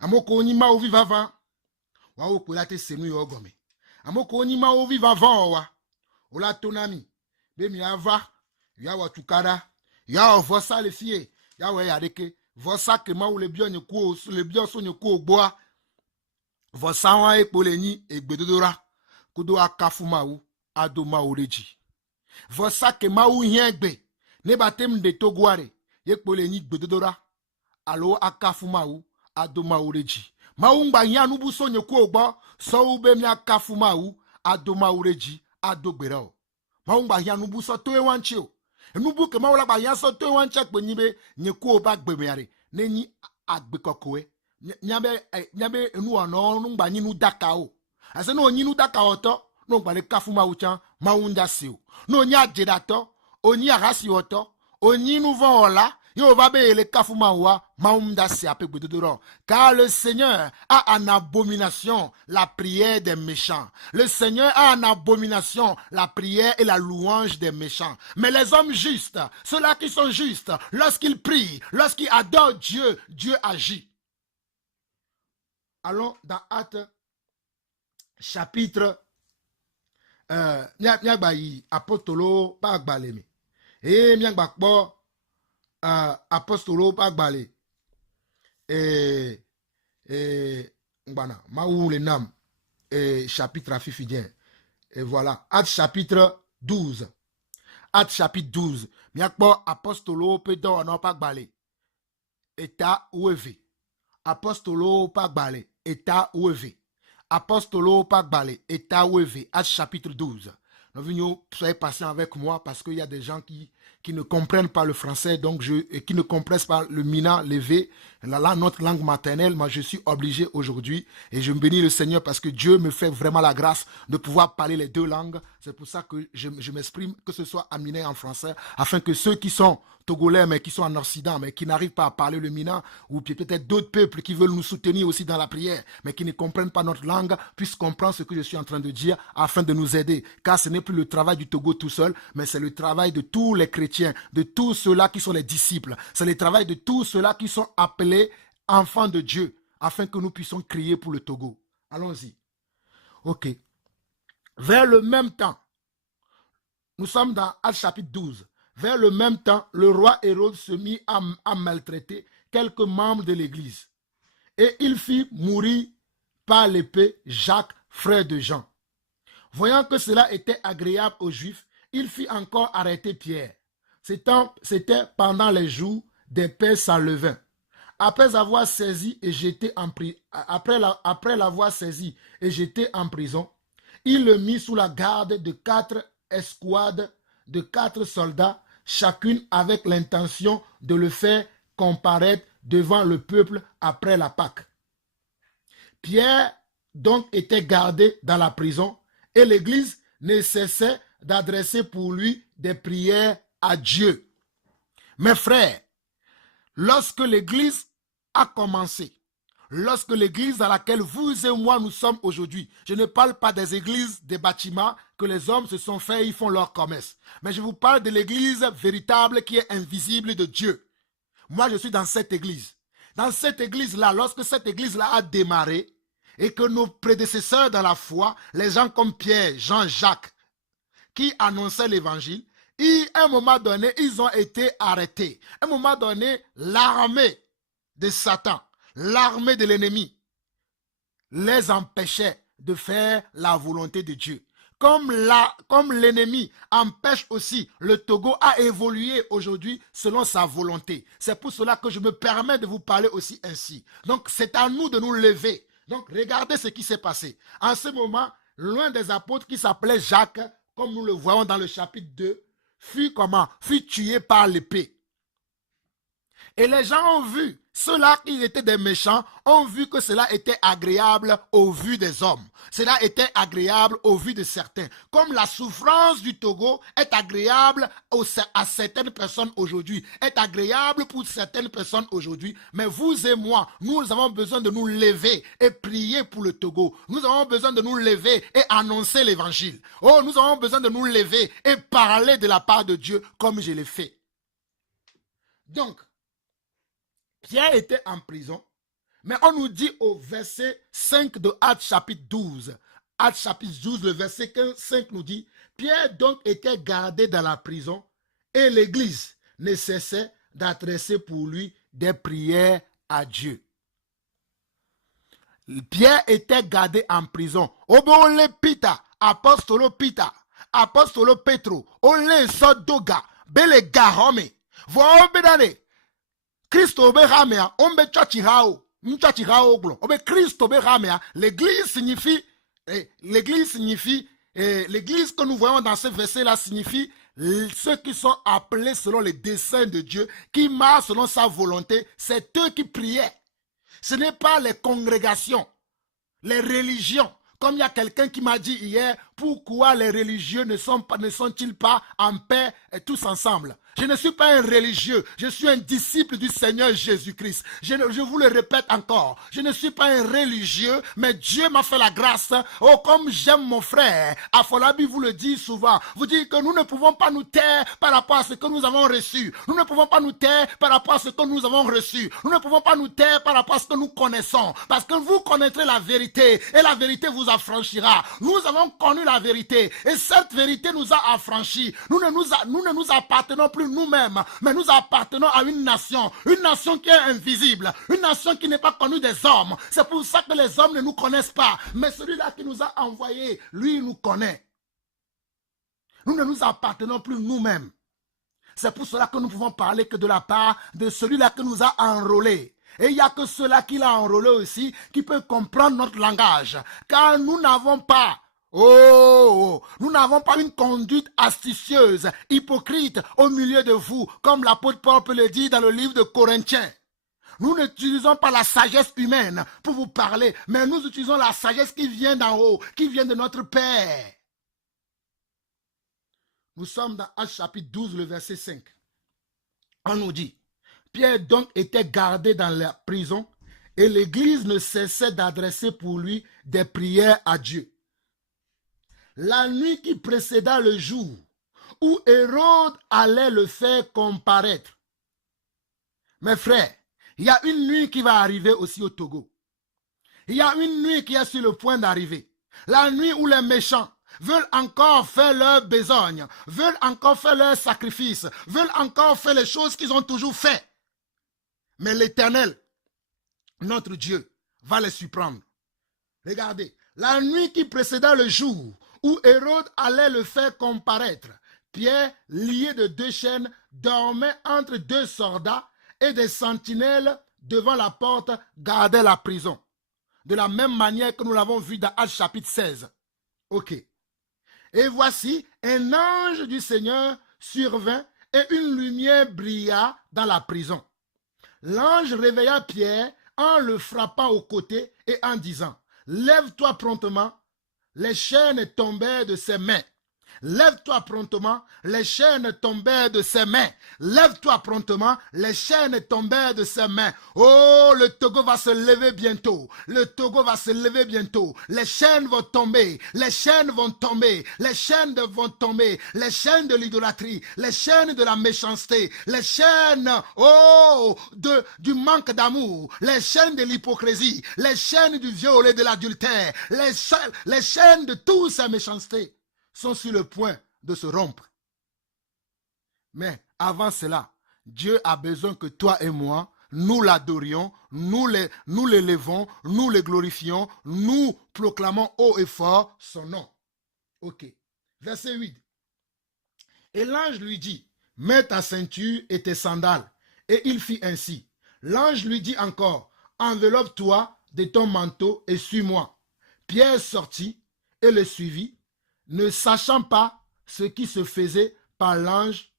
Amoko ni ma ovi vava. Wa o ko late senu yo gomi. Amoko ni ma ovi vava wa. Ola tonami. Bemi ava, ya watukara, ya vosa le fie, ya we yadeke, vosa kema ou le bio nyeko, le bio so nyeko boa, vosa wa ekpoleni egbedodora, kudo akafuma ou, adoma oreji. Vosa kema ou hiengbe, ne batem de toguare, ekpoleni gbedodora, alo akafuma ou, adoma oreji. Maungba nyanu buso nyeko ogba, so ube mi akafuma ou, adoma oreji, adogbera. Maungba nyanu buso towe wanchio. Nubu ke mawla ba yanso to wancha kwenyibe nyeko ba gbemeare nenyi agbekokoe nyabe enu ono ngba nyinu dakao ase no nyinu dakao to no ngba le kafuma ucha maunda siu no nya jedato onyi agasi oto onyinu vola yo va be le kafuma wa maunda si ape gbedodoro car le Seigneur a en abomination la prière des méchants. Le Seigneur a en abomination la prière et la louange des méchants. Mais les hommes justes, ceux-là qui sont justes, lorsqu'ils prient, lorsqu'ils adorent Dieu, Dieu agit. Allons dans Actes chapitre apostolo pa gbalemi et miagba kpo apostolo pa gbale Mbana, Maou le nam, chapitre afifidien. Et voilà, Acte chapitre 12. Acte chapitre 12. Miakpo apostolo pedo non pas balé. Eta oueve. Apostolo pas balé. Eta oueve. Apostolo pas balé. Eta oueve. Acte chapitre 12. Nous venons, soyez patient avec moi parce qu'il y a des gens qui ne comprennent pas le français, donc qui ne comprennent pas le mina, levé, notre langue maternelle. Moi, je suis obligé aujourd'hui et je bénis le Seigneur parce que Dieu me fait vraiment la grâce de pouvoir parler les deux langues. C'est pour ça que je m'exprime, que ce soit en mina et en français, afin que ceux qui sont togolais, mais qui sont en Occident, mais qui n'arrivent pas à parler le mina, ou peut-être d'autres peuples qui veulent nous soutenir aussi dans la prière, mais qui ne comprennent pas notre langue, puissent comprendre ce que je suis en train de dire, afin de nous aider. Car ce n'est plus le travail du Togo tout seul, mais c'est le travail de tous les chrétiens, de tous ceux-là qui sont les disciples. C'est le travail de tous ceux-là qui sont appelés enfants de Dieu, afin que nous puissions crier pour le Togo. Allons-y. Ok. Vers le même temps, nous sommes dans Actes chapitre 12. Vers le même temps, le roi Hérode se mit à maltraiter quelques membres de l'église. Et il fit mourir par l'épée Jacques, frère de Jean. Voyant que cela était agréable aux Juifs, il fit encore arrêter Pierre. C'était pendant les jours des Pères sans levain. Après l'avoir saisi et jeté en prison, il le mit sous la garde de 4 escouades de 4 soldats, chacune avec l'intention de le faire comparaître devant le peuple après la Pâque. Pierre donc était gardé dans la prison et l'église ne cessait d'adresser pour lui des prières à Dieu. Mes frères, lorsque l'église a commencé, lorsque l'église dans laquelle vous et moi nous sommes aujourd'hui, je ne parle pas des églises, des bâtiments que les hommes se sont faits, ils font leur commerce. Mais je vous parle de l'église véritable qui est invisible de Dieu. Moi, je suis dans cette église. Dans cette église-là, lorsque cette église-là a démarré et que nos prédécesseurs dans la foi, les gens comme Pierre, Jean, Jacques, qui annonçaient l'évangile, à un moment donné, ils ont été arrêtés. À un moment donné, l'armée de Satan, l'armée de l'ennemi, les empêchait de faire la volonté de Dieu. Comme l'ennemi empêche aussi le Togo à évoluer aujourd'hui selon sa volonté. C'est pour cela que je me permets de vous parler aussi ainsi. Donc, c'est à nous de nous lever. Donc, regardez ce qui s'est passé. En ce moment, l'un des apôtres qui s'appelait Jacques, comme nous le voyons dans le chapitre 2, fut tué par l'épée. Et les gens ont vu, ceux-là qui étaient des méchants, ont vu que cela était agréable aux vues des hommes. Cela était agréable aux vues de certains. Comme la souffrance du Togo est agréable à certaines personnes aujourd'hui, est agréable pour certaines personnes aujourd'hui. Mais vous et moi, nous avons besoin de nous lever et prier pour le Togo. Nous avons besoin de nous lever et annoncer l'évangile. Oh, nous avons besoin de nous lever et parler de la part de Dieu comme je l'ai fait. Donc, Pierre était en prison, mais on nous dit au verset 5 de Actes chapitre 12. Actes chapitre 12, le verset 5 nous dit, Pierre donc était gardé dans la prison et l'église ne cessait d'adresser pour lui des prières à Dieu. Pierre était gardé en prison. Obole Pita, apostolo Pita, apostolo Petro, ole sodoga, bele garome. Voa bedane. Christo be ramea, ombe chachirao, mchachirao glo. Obe Christo be ramea. L'église signifie, l'église que nous voyons dans ce verset-là signifie ceux qui sont appelés selon les desseins de Dieu, qui marchent selon sa volonté, c'est eux qui priaient. Ce n'est pas les congrégations, les religions. Comme il y a quelqu'un qui m'a dit hier, pourquoi les religieux ne sont-ils pas en paix tous ensemble? Je ne suis pas un religieux, je suis un disciple du Seigneur Jésus-Christ. Je vous le répète encore, je ne suis pas un religieux, mais Dieu m'a fait la grâce. Oh, comme j'aime mon frère, Afolabi vous le dit souvent, vous dites que nous ne pouvons pas nous taire par rapport à ce que nous avons reçu. Nous ne pouvons pas nous taire par rapport à ce que nous avons reçu. Nous ne pouvons pas nous taire par rapport à ce que nous connaissons. Parce que vous connaîtrez la vérité et la vérité vous affranchira. Nous avons connu la vérité et cette vérité nous a affranchis. Nous ne nous appartenons plus nous-mêmes, mais nous appartenons à une nation qui est invisible, une nation qui n'est pas connue des hommes. C'est pour ça que les hommes ne nous connaissent pas, mais celui-là qui nous a envoyés, lui, nous connaît. Nous ne nous appartenons plus nous-mêmes. C'est pour cela que nous pouvons parler que de la part de celui-là qui nous a enrôlés. Et il n'y a que ceux-là qui l'a enrôlé aussi qui peuvent comprendre notre langage. Car nous n'avons pas nous n'avons pas une conduite astucieuse, hypocrite au milieu de vous, comme l'apôtre Paul peut le dire dans le livre de Corinthiens. Nous n'utilisons pas la sagesse humaine pour vous parler, mais nous utilisons la sagesse qui vient d'en haut, qui vient de notre Père. Nous sommes dans Actes chapitre 12, le verset 5. On nous dit, Pierre donc était gardé dans la prison et l'église ne cessait d'adresser pour lui des prières à Dieu. La nuit qui précéda le jour où Hérode allait le faire comparaître. Mes frères, il y a une nuit qui va arriver aussi au Togo. Il y a une nuit qui est sur le point d'arriver. La nuit où les méchants veulent encore faire leur besogne, veulent encore faire leur sacrifice, veulent encore faire les choses qu'ils ont toujours fait. Mais l'Éternel, notre Dieu, va les surprendre. Regardez, la nuit qui précéda le jour où Hérode allait le faire comparaître, Pierre, lié de 2 chaînes, dormait entre 2 soldats et des sentinelles devant la porte gardaient la prison. De la même manière que nous l'avons vu dans Actes chapitre 16. Ok. Et voici, un ange du Seigneur survint et une lumière brilla dans la prison. L'ange réveilla Pierre en le frappant au côté et en disant, « Lève-toi promptement. » Les chaînes tombèrent de ses mains. Lève-toi promptement, les chaînes tombèrent de ses mains. Lève-toi promptement, les chaînes tombèrent de ses mains. Oh, le Togo va se lever bientôt. Le Togo va se lever bientôt. Les chaînes vont tomber. Les chaînes vont tomber. Les chaînes vont tomber. Les chaînes de l'idolâtrie. Les chaînes de la méchanceté. Les chaînes, du manque d'amour. Les chaînes de l'hypocrisie. Les chaînes du viol et de l'adultère. Les chaînes de toutes ces méchancetés sont sur le point de se rompre. Mais avant cela, Dieu a besoin que toi et moi, nous l'adorions, nous l'élevons, nous le glorifions, nous proclamons haut et fort son nom. Ok. Verset 8. Et l'ange lui dit, mets ta ceinture et tes sandales. Et il fit ainsi. L'ange lui dit encore, enveloppe-toi de ton manteau et suis-moi. Pierre sortit et le suivit, ne sachant pas ce qui se faisait par l'ange,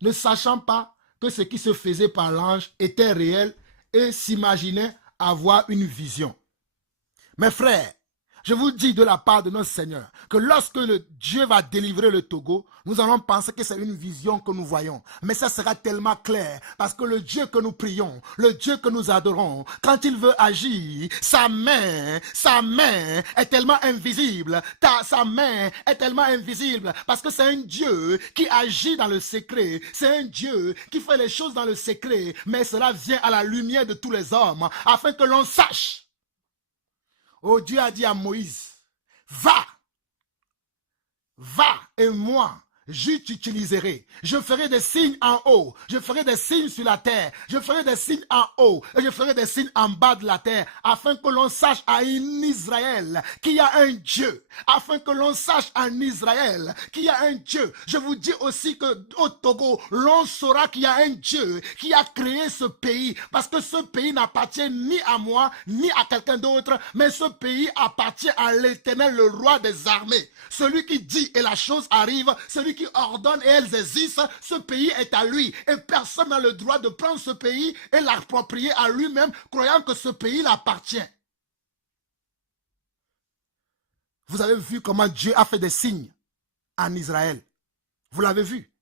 ne sachant pas que ce qui se faisait par l'ange était réel et s'imaginait avoir une vision. Mes frères, je vous dis de la part de notre Seigneur que lorsque Dieu va délivrer le Togo, nous allons penser que c'est une vision que nous voyons. Mais ça sera tellement clair parce que le Dieu que nous prions, le Dieu que nous adorons, quand il veut agir, sa main est tellement invisible. Sa main est tellement invisible parce que c'est un Dieu qui agit dans le secret. C'est un Dieu qui fait les choses dans le secret. Mais cela vient à la lumière de tous les hommes afin que l'on sache. Oh, Dieu a dit à Moïse, va, va et moi, je t'utiliserai. Je ferai des signes en haut. Je ferai des signes sur la terre. Je ferai des signes en haut. Et je ferai des signes en bas de la terre. Afin que l'on sache en Israël qu'il y a un Dieu. Afin que l'on sache en Israël qu'il y a un Dieu. Je vous dis aussi qu'au Togo, l'on saura qu'il y a un Dieu qui a créé ce pays. Parce que ce pays n'appartient ni à moi, ni à quelqu'un d'autre. Mais ce pays appartient à l'Éternel, le roi des armées. Celui qui dit et la chose arrive. Celui qui ordonne et elles existent, ce pays est à lui. Et personne n'a le droit de prendre ce pays et l'approprier à lui-même, croyant que ce pays l'appartient. Vous avez vu comment Dieu a fait des signes en Israël. Vous l'avez vu.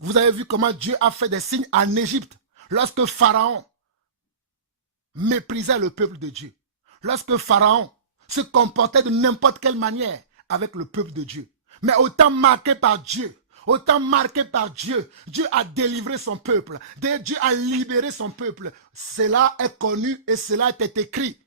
Vous avez vu comment Dieu a fait des signes en Égypte. Lorsque Pharaon méprisait le peuple de Dieu. Lorsque Pharaon se comportait de n'importe quelle manière avec le peuple de Dieu. Mais autant marqué par Dieu, Dieu a délivré son peuple, Dieu a libéré son peuple. Cela est connu et cela est écrit.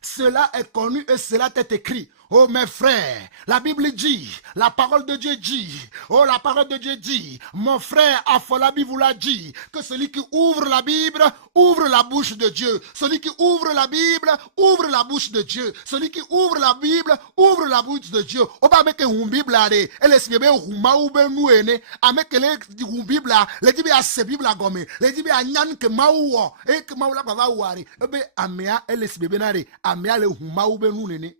Cela est connu et cela est écrit. Oh mes frères, la Bible dit, la parole de Dieu dit, oh la parole de Dieu dit, mon frère Afolabi vous l'a dit, que celui qui ouvre la Bible, ouvre la bouche de Dieu. Celui qui ouvre la Bible, ouvre la bouche de Dieu. Celui qui ouvre la Bible, ouvre la bouche de Dieu. Oba meke Bible are, ele sibe huma ube nuene, ameke le Bible, le dibe a se Bible gomme, le dibe a nyan ke mauo, e ke maula bava wari, ebe amea ele sibe nare, amea le huma ube nuene.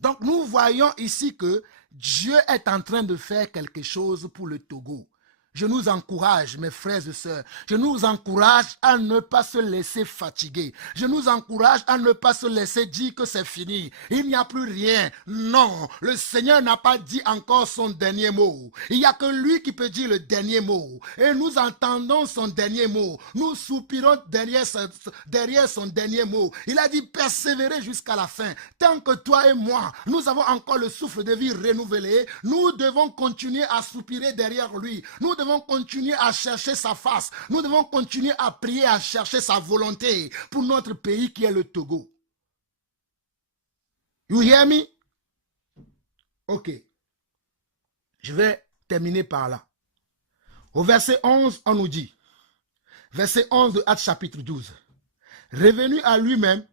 Donc nous voyons ici que Dieu est en train de faire quelque chose pour le Togo. Je nous encourage, mes frères et sœurs, je nous encourage à ne pas se laisser fatiguer. Je nous encourage à ne pas se laisser dire que c'est fini. Il n'y a plus rien. Non, le Seigneur n'a pas dit encore son dernier mot. Il n'y a que lui qui peut dire le dernier mot. Et nous entendons son dernier mot. Nous soupirons derrière son dernier mot. Il a dit persévérer jusqu'à la fin. Tant que toi et moi, nous avons encore le souffle de vie renouvelé, nous devons continuer à soupirer derrière lui. Nous devons continuer à chercher sa face. Nous devons continuer à prier, à chercher sa volonté pour notre pays qui est le Togo. You hear me? Ok. Je vais terminer par là. Au verset 11, on nous dit, verset 11 de Actes chapitre 12. Revenu à lui-même,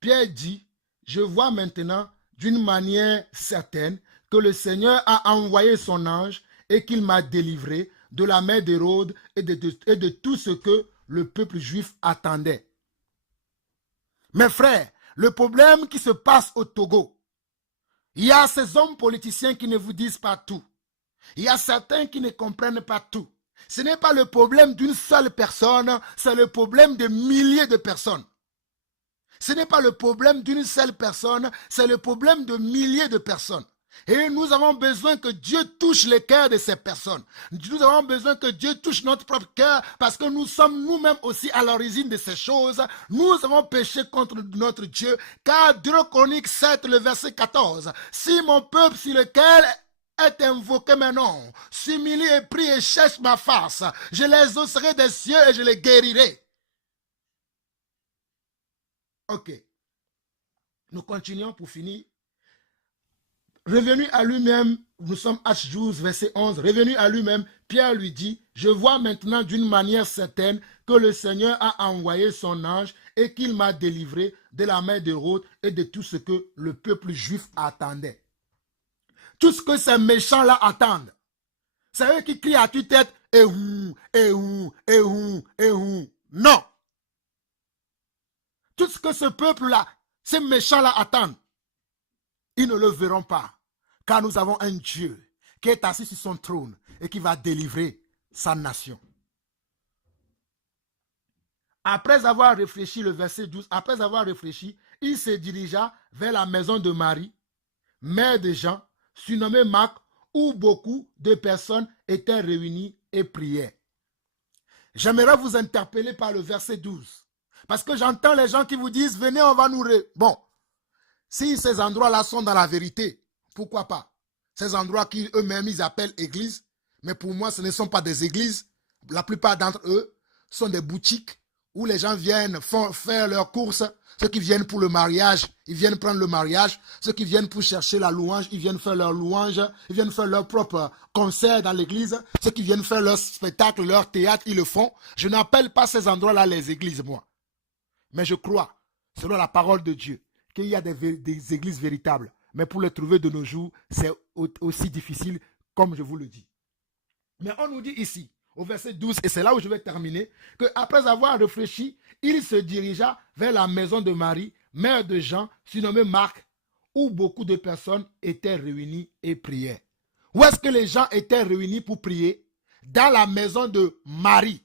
Pierre dit, je vois maintenant d'une manière certaine que le Seigneur a envoyé son ange et qu'il m'a délivré de la main d'Hérode et de tout ce que le peuple juif attendait. Mes frères, le problème qui se passe au Togo, il y a ces hommes politiciens qui ne vous disent pas tout. Il y a certains qui ne comprennent pas tout. Ce n'est pas le problème d'une seule personne, c'est le problème de milliers de personnes. Ce n'est pas le problème d'une seule personne, c'est le problème de milliers de personnes. Et nous avons besoin que Dieu touche le cœur de ces personnes. Nous avons besoin que Dieu touche notre propre cœur parce que nous sommes nous-mêmes aussi à l'origine de ces choses. Nous avons péché contre notre Dieu car 2 Chroniques 7, le verset 14. Si mon peuple sur lequel est invoqué mon nom s'humilie et prie et cherche ma face, je les osserai des cieux et je les guérirai. Ok. Nous continuons pour finir. Revenu à lui-même, nous sommes Actes 12, verset 11, revenu à lui-même, Pierre lui dit, je vois maintenant d'une manière certaine que le Seigneur a envoyé son ange et qu'il m'a délivré de la main d'Hérode et de tout ce que le peuple juif attendait. Tout ce que ces méchants-là attendent, c'est eux qui crient à tue-tête, non. Tout ce que ce peuple-là, ces méchants-là attendent, ils ne le verront pas, car nous avons un Dieu qui est assis sur son trône et qui va délivrer sa nation. Après avoir réfléchi, le verset 12, après avoir réfléchi, il se dirigea vers la maison de Marie, mère de Jean, surnommée Marc, où beaucoup de personnes étaient réunies et priaient. J'aimerais vous interpeller par le verset 12, parce que j'entends les gens qui vous disent, venez, on va nous... Bon, si ces endroits-là sont dans la vérité, pourquoi pas? Ces endroits qui eux-mêmes ils appellent églises, mais pour moi ce ne sont pas des églises. La plupart d'entre eux sont des boutiques où les gens viennent faire leurs courses, ceux qui viennent pour le mariage, ils viennent prendre le mariage, ceux qui viennent pour chercher la louange, ils viennent faire leur louange, ils viennent faire leur propre concert dans l'église, ceux qui viennent faire leur spectacle, leur théâtre, ils le font. Je n'appelle pas ces endroits-là les églises, moi. Mais je crois, selon la parole de Dieu, qu'il y a des églises véritables. Mais pour les trouver de nos jours, c'est aussi difficile, comme je vous le dis. Mais on nous dit ici, au verset 12, et c'est là où je vais terminer, qu'après avoir réfléchi, il se dirigea vers la maison de Marie, mère de Jean, surnommée Marc, où beaucoup de personnes étaient réunies et priaient. Où est-ce que les gens étaient réunis pour prier? Dans la maison de Marie.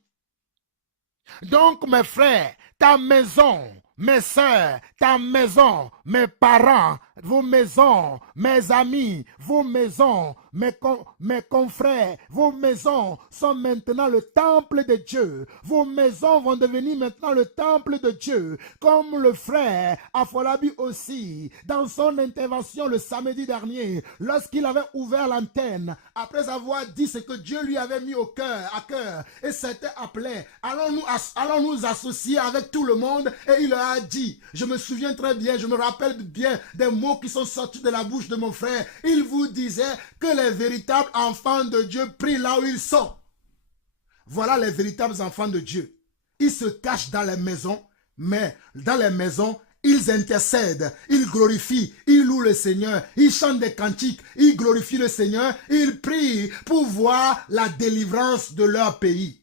Donc, mes frères, ta maison, mes soeurs, ta maison, mes parents, vos maisons, mes amis, vos maisons, mes confrères, vos maisons sont maintenant le temple de Dieu. Vos maisons vont devenir maintenant le temple de Dieu. Comme le frère Afolabi aussi, dans son intervention le samedi dernier, lorsqu'il avait ouvert l'antenne, après avoir dit ce que Dieu lui avait mis à cœur, et s'était appelé, allons nous associer avec tout le monde, et il leur a dit, je me souviens très bien, je me rappelle bien des mots qui sont sortis de la bouche de mon frère. Il vous disait que les véritables enfants de Dieu prient là où ils sont. Voilà les véritables enfants de Dieu. Ils se cachent dans les maisons, mais dans les maisons, ils intercèdent, ils glorifient, ils louent le Seigneur, ils chantent des cantiques, ils glorifient le Seigneur, ils prient pour voir la délivrance de leur pays.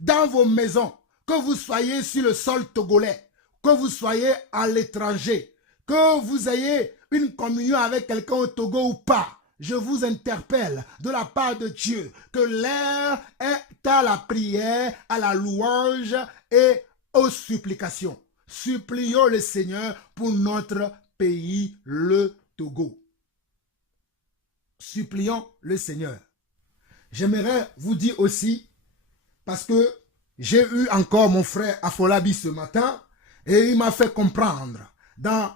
Dans vos maisons, que vous soyez sur le sol togolais, que vous soyez à l'étranger, que vous ayez une communion avec quelqu'un au Togo ou pas, je vous interpelle de la part de Dieu que l'heure est à la prière, à la louange et aux supplications. Supplions le Seigneur pour notre pays, le Togo. Supplions le Seigneur. J'aimerais vous dire aussi, parce que j'ai eu encore mon frère Afolabi ce matin, et il m'a fait comprendre dans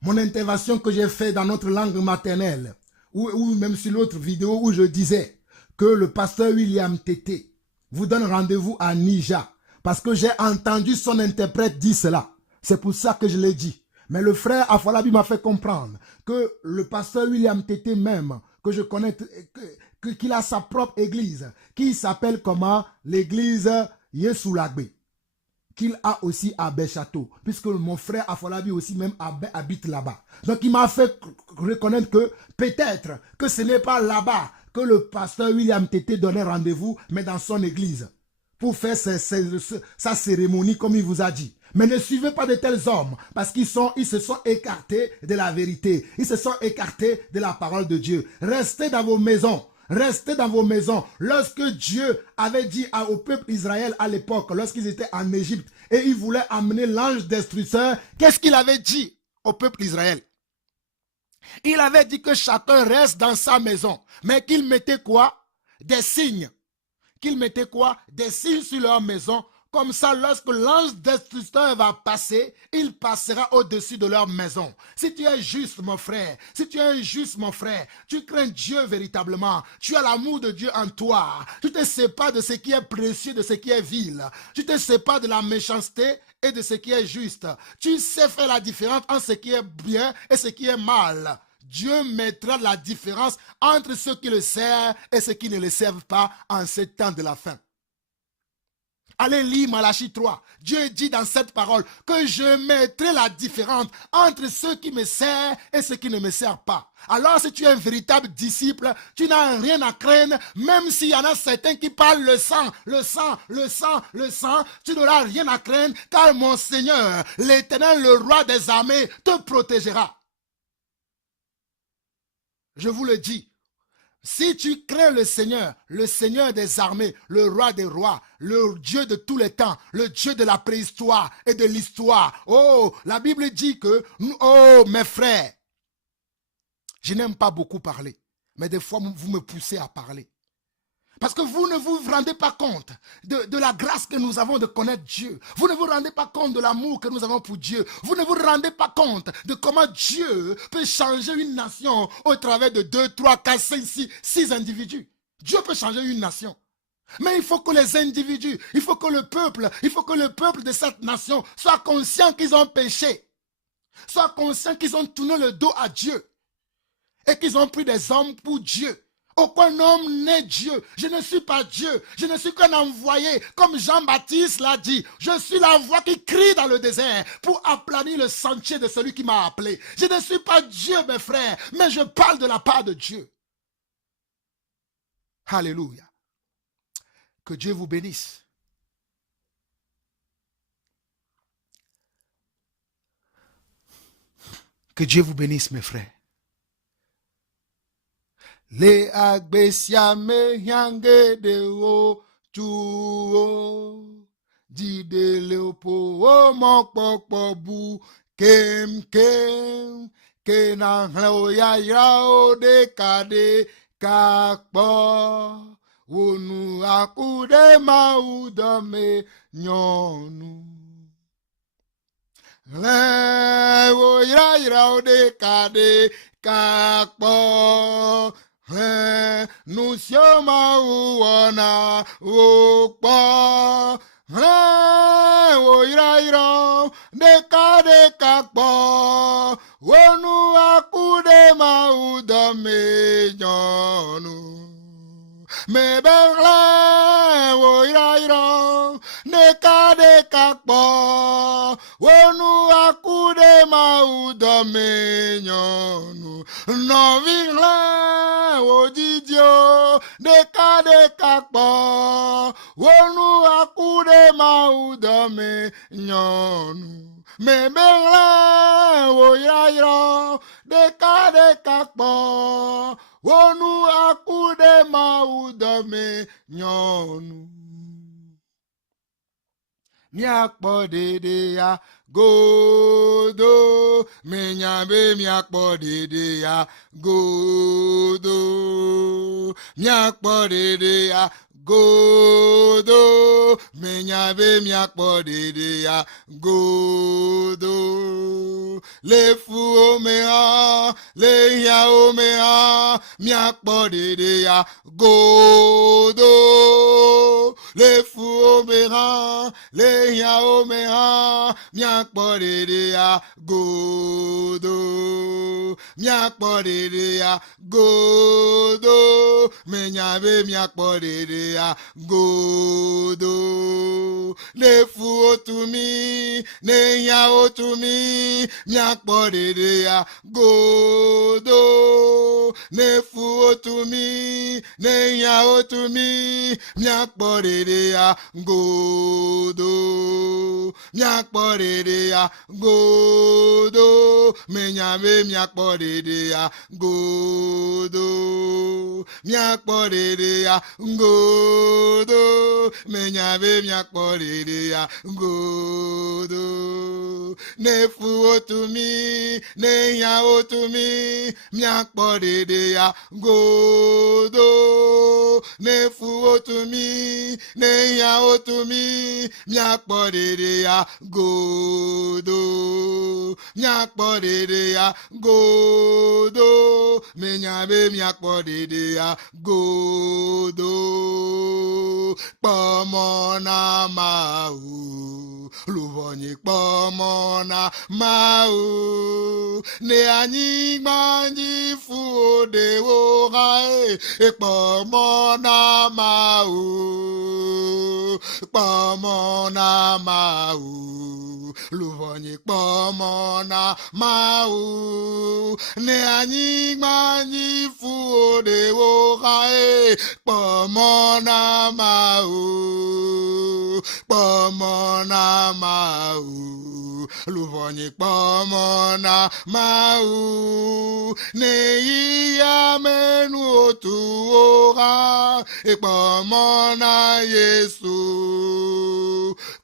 mon intervention que j'ai faite dans notre langue maternelle, ou même sur l'autre vidéo où je disais que le pasteur William Tété vous donne rendez-vous à Nija, parce que j'ai entendu son interprète dire cela. C'est pour ça que je l'ai dit. Mais le frère Afolabi m'a fait comprendre que le pasteur William Tété même, que je connais, qu'il a sa propre église, qui s'appelle comment? L'église Yesoulagbe, qu'il a aussi à Béchâteau, puisque mon frère Afolabi aussi même habite là-bas. Donc il m'a fait reconnaître que peut-être que ce n'est pas là-bas que le pasteur William Tété donnait rendez-vous, mais dans son église, pour faire sa cérémonie comme il vous a dit. Mais ne suivez pas de tels hommes, parce qu'ils se sont écartés de la vérité. Ils se sont écartés de la parole de Dieu. Restez dans vos maisons. Restez dans vos maisons. Lorsque Dieu avait dit au peuple Israël à l'époque, lorsqu'ils étaient en Égypte, et il voulait amener l'ange destructeur, qu'est-ce qu'il avait dit au peuple Israël? Il avait dit que chacun reste dans sa maison, mais qu'il mettait quoi? Des signes. Qu'ils mettaient quoi? Des signes sur leur maison. Comme ça, lorsque l'ange destructeur va passer, il passera au-dessus de leur maison. Si tu es juste, mon frère, si tu es injuste, mon frère, tu crains Dieu véritablement, tu as l'amour de Dieu en toi, tu te sépares de ce qui est précieux, de ce qui est vil, tu te sépares de la méchanceté et de ce qui est juste. Tu sais faire la différence entre ce qui est bien et ce qui est mal. Dieu mettra la différence entre ceux qui le servent et ceux qui ne le servent pas en ce temps de la fin. Allez lire Malachie 3. Dieu dit dans cette parole que je mettrai la différence entre ceux qui me servent et ceux qui ne me servent pas. Alors si tu es un véritable disciple, tu n'as rien à craindre, même s'il y en a certains qui parlent le sang, tu n'auras rien à craindre, car mon Seigneur, l'Éternel, le roi des armées, te protégera. Je vous le dis, si tu crains le Seigneur des armées, le roi des rois, le Dieu de tous les temps, le Dieu de la préhistoire et de l'histoire, oh, la Bible dit que, oh, mes frères, je n'aime pas beaucoup parler, mais des fois, vous me poussez à parler. Parce que vous ne vous rendez pas compte de la grâce que nous avons de connaître Dieu. Vous ne vous rendez pas compte de l'amour que nous avons pour Dieu. Vous ne vous rendez pas compte de comment Dieu peut changer une nation au travers de 2, 3, 4, 5, 6 individus. Dieu peut changer une nation. Mais il faut que les individus, il faut que le peuple de cette nation soit conscient qu'ils ont péché, soit conscient qu'ils ont tourné le dos à Dieu et qu'ils ont pris des hommes pour Dieu. Aucun homme n'est Dieu. Je ne suis pas Dieu. Je ne suis qu'un envoyé. Comme Jean-Baptiste l'a dit, je suis la voix qui crie dans le désert pour aplanir le sentier de celui qui m'a appelé. Je ne suis pas Dieu, mes frères, mais je parle de la part de Dieu. Alléluia. Que Dieu vous bénisse. Que Dieu vous bénisse, mes frères. Le agbesia me yange de o tuo di de leopo o mokpokpo bu kem ke na hlo ya o de kade kakpo wonu akude maudome nyonu le o ya o de kade kakpo Nusioma uona ukpa oirairo deka kpo wonu akude mauda menyonu meberle oirairo deka kpo wonu akude mauda menyonu no virle Odidio deka kpo wonu akude maudame nyonu memele oyairo deka kpo wonu akude maudame nyonu miakpo dede ya godo menyabe miakpo dede ya godo miakpo dede ya godo menyabe miakpo dede ya godo le fu omea le ya omea miakpo dede ya godo le fu omea le ya omea miakpo dede ya godo miakpo dede ya godo menyabe miakpo dede ya godo le fu otumi ne ya otumi miakpo dede ya godo ne fu otumi ne ya otumi miakpo dede ya godo miakpo dede ya godo menyabe miakpo dede ya godo miakpo dede ya godo menyabe miakpo dede ya godo nefu otumi ne ya otumi miakpo dede ya godo nefu otumi ne ya otumi miakpo dede ya godo miakpo dede ya godo menyabe miakpo dede ya godo pomona mau luvonyi pomona mau ne anyi manji fu de wo hae pomona mau pomona mau luvonyi pomona mau ne anyi manji fu de wo hae pomona mau pomona mau luvonyi pomona mau ne iya menu otu ora pomona Yesu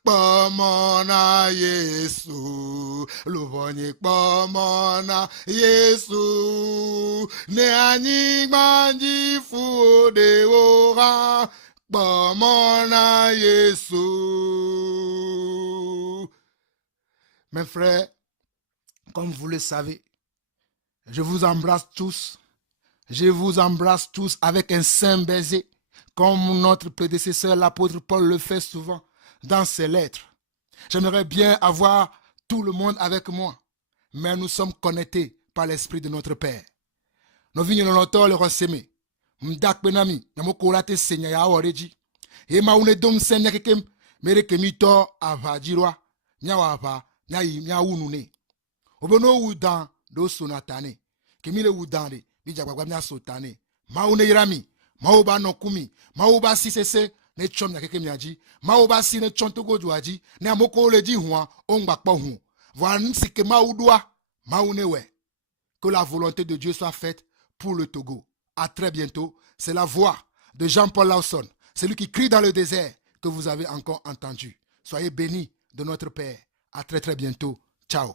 pomona Yesu luvonyi pomona Yesu ne anyi manji fu de ora pomona Yesu. Mes frères, comme vous le savez, je vous embrasse tous. Je vous embrasse tous avec un saint baiser. comme notre prédécesseur, l'apôtre Paul le fait souvent dans ses lettres. J'aimerais bien avoir tout le monde avec moi, mais nous sommes connectés par l'Esprit de notre Père. Nous venons longtemps le ressemer. M'dak benami, namoko late senya ya oreji. E ma une dom senya kekem, mere kemito avajirwa, nyawava, nya unune. Obono udan do sonatane, kemile udande, bijagwagwa nya sotane. Ma une irami, maoba no kumi, maoba sisese, ne chom na kekem yaji, maoba si ne chontogo juaji, ne amoko leji huan, ongbakpa huan. Voilà ce que maoudoua, maounewe. Que la volonté de Dieu soit faite pour le Togo. À très bientôt. C'est la voix de Jean-Paul Lawson, celui qui crie dans le désert que vous avez encore entendu. Soyez bénis de notre Père. À très très bientôt. Ciao.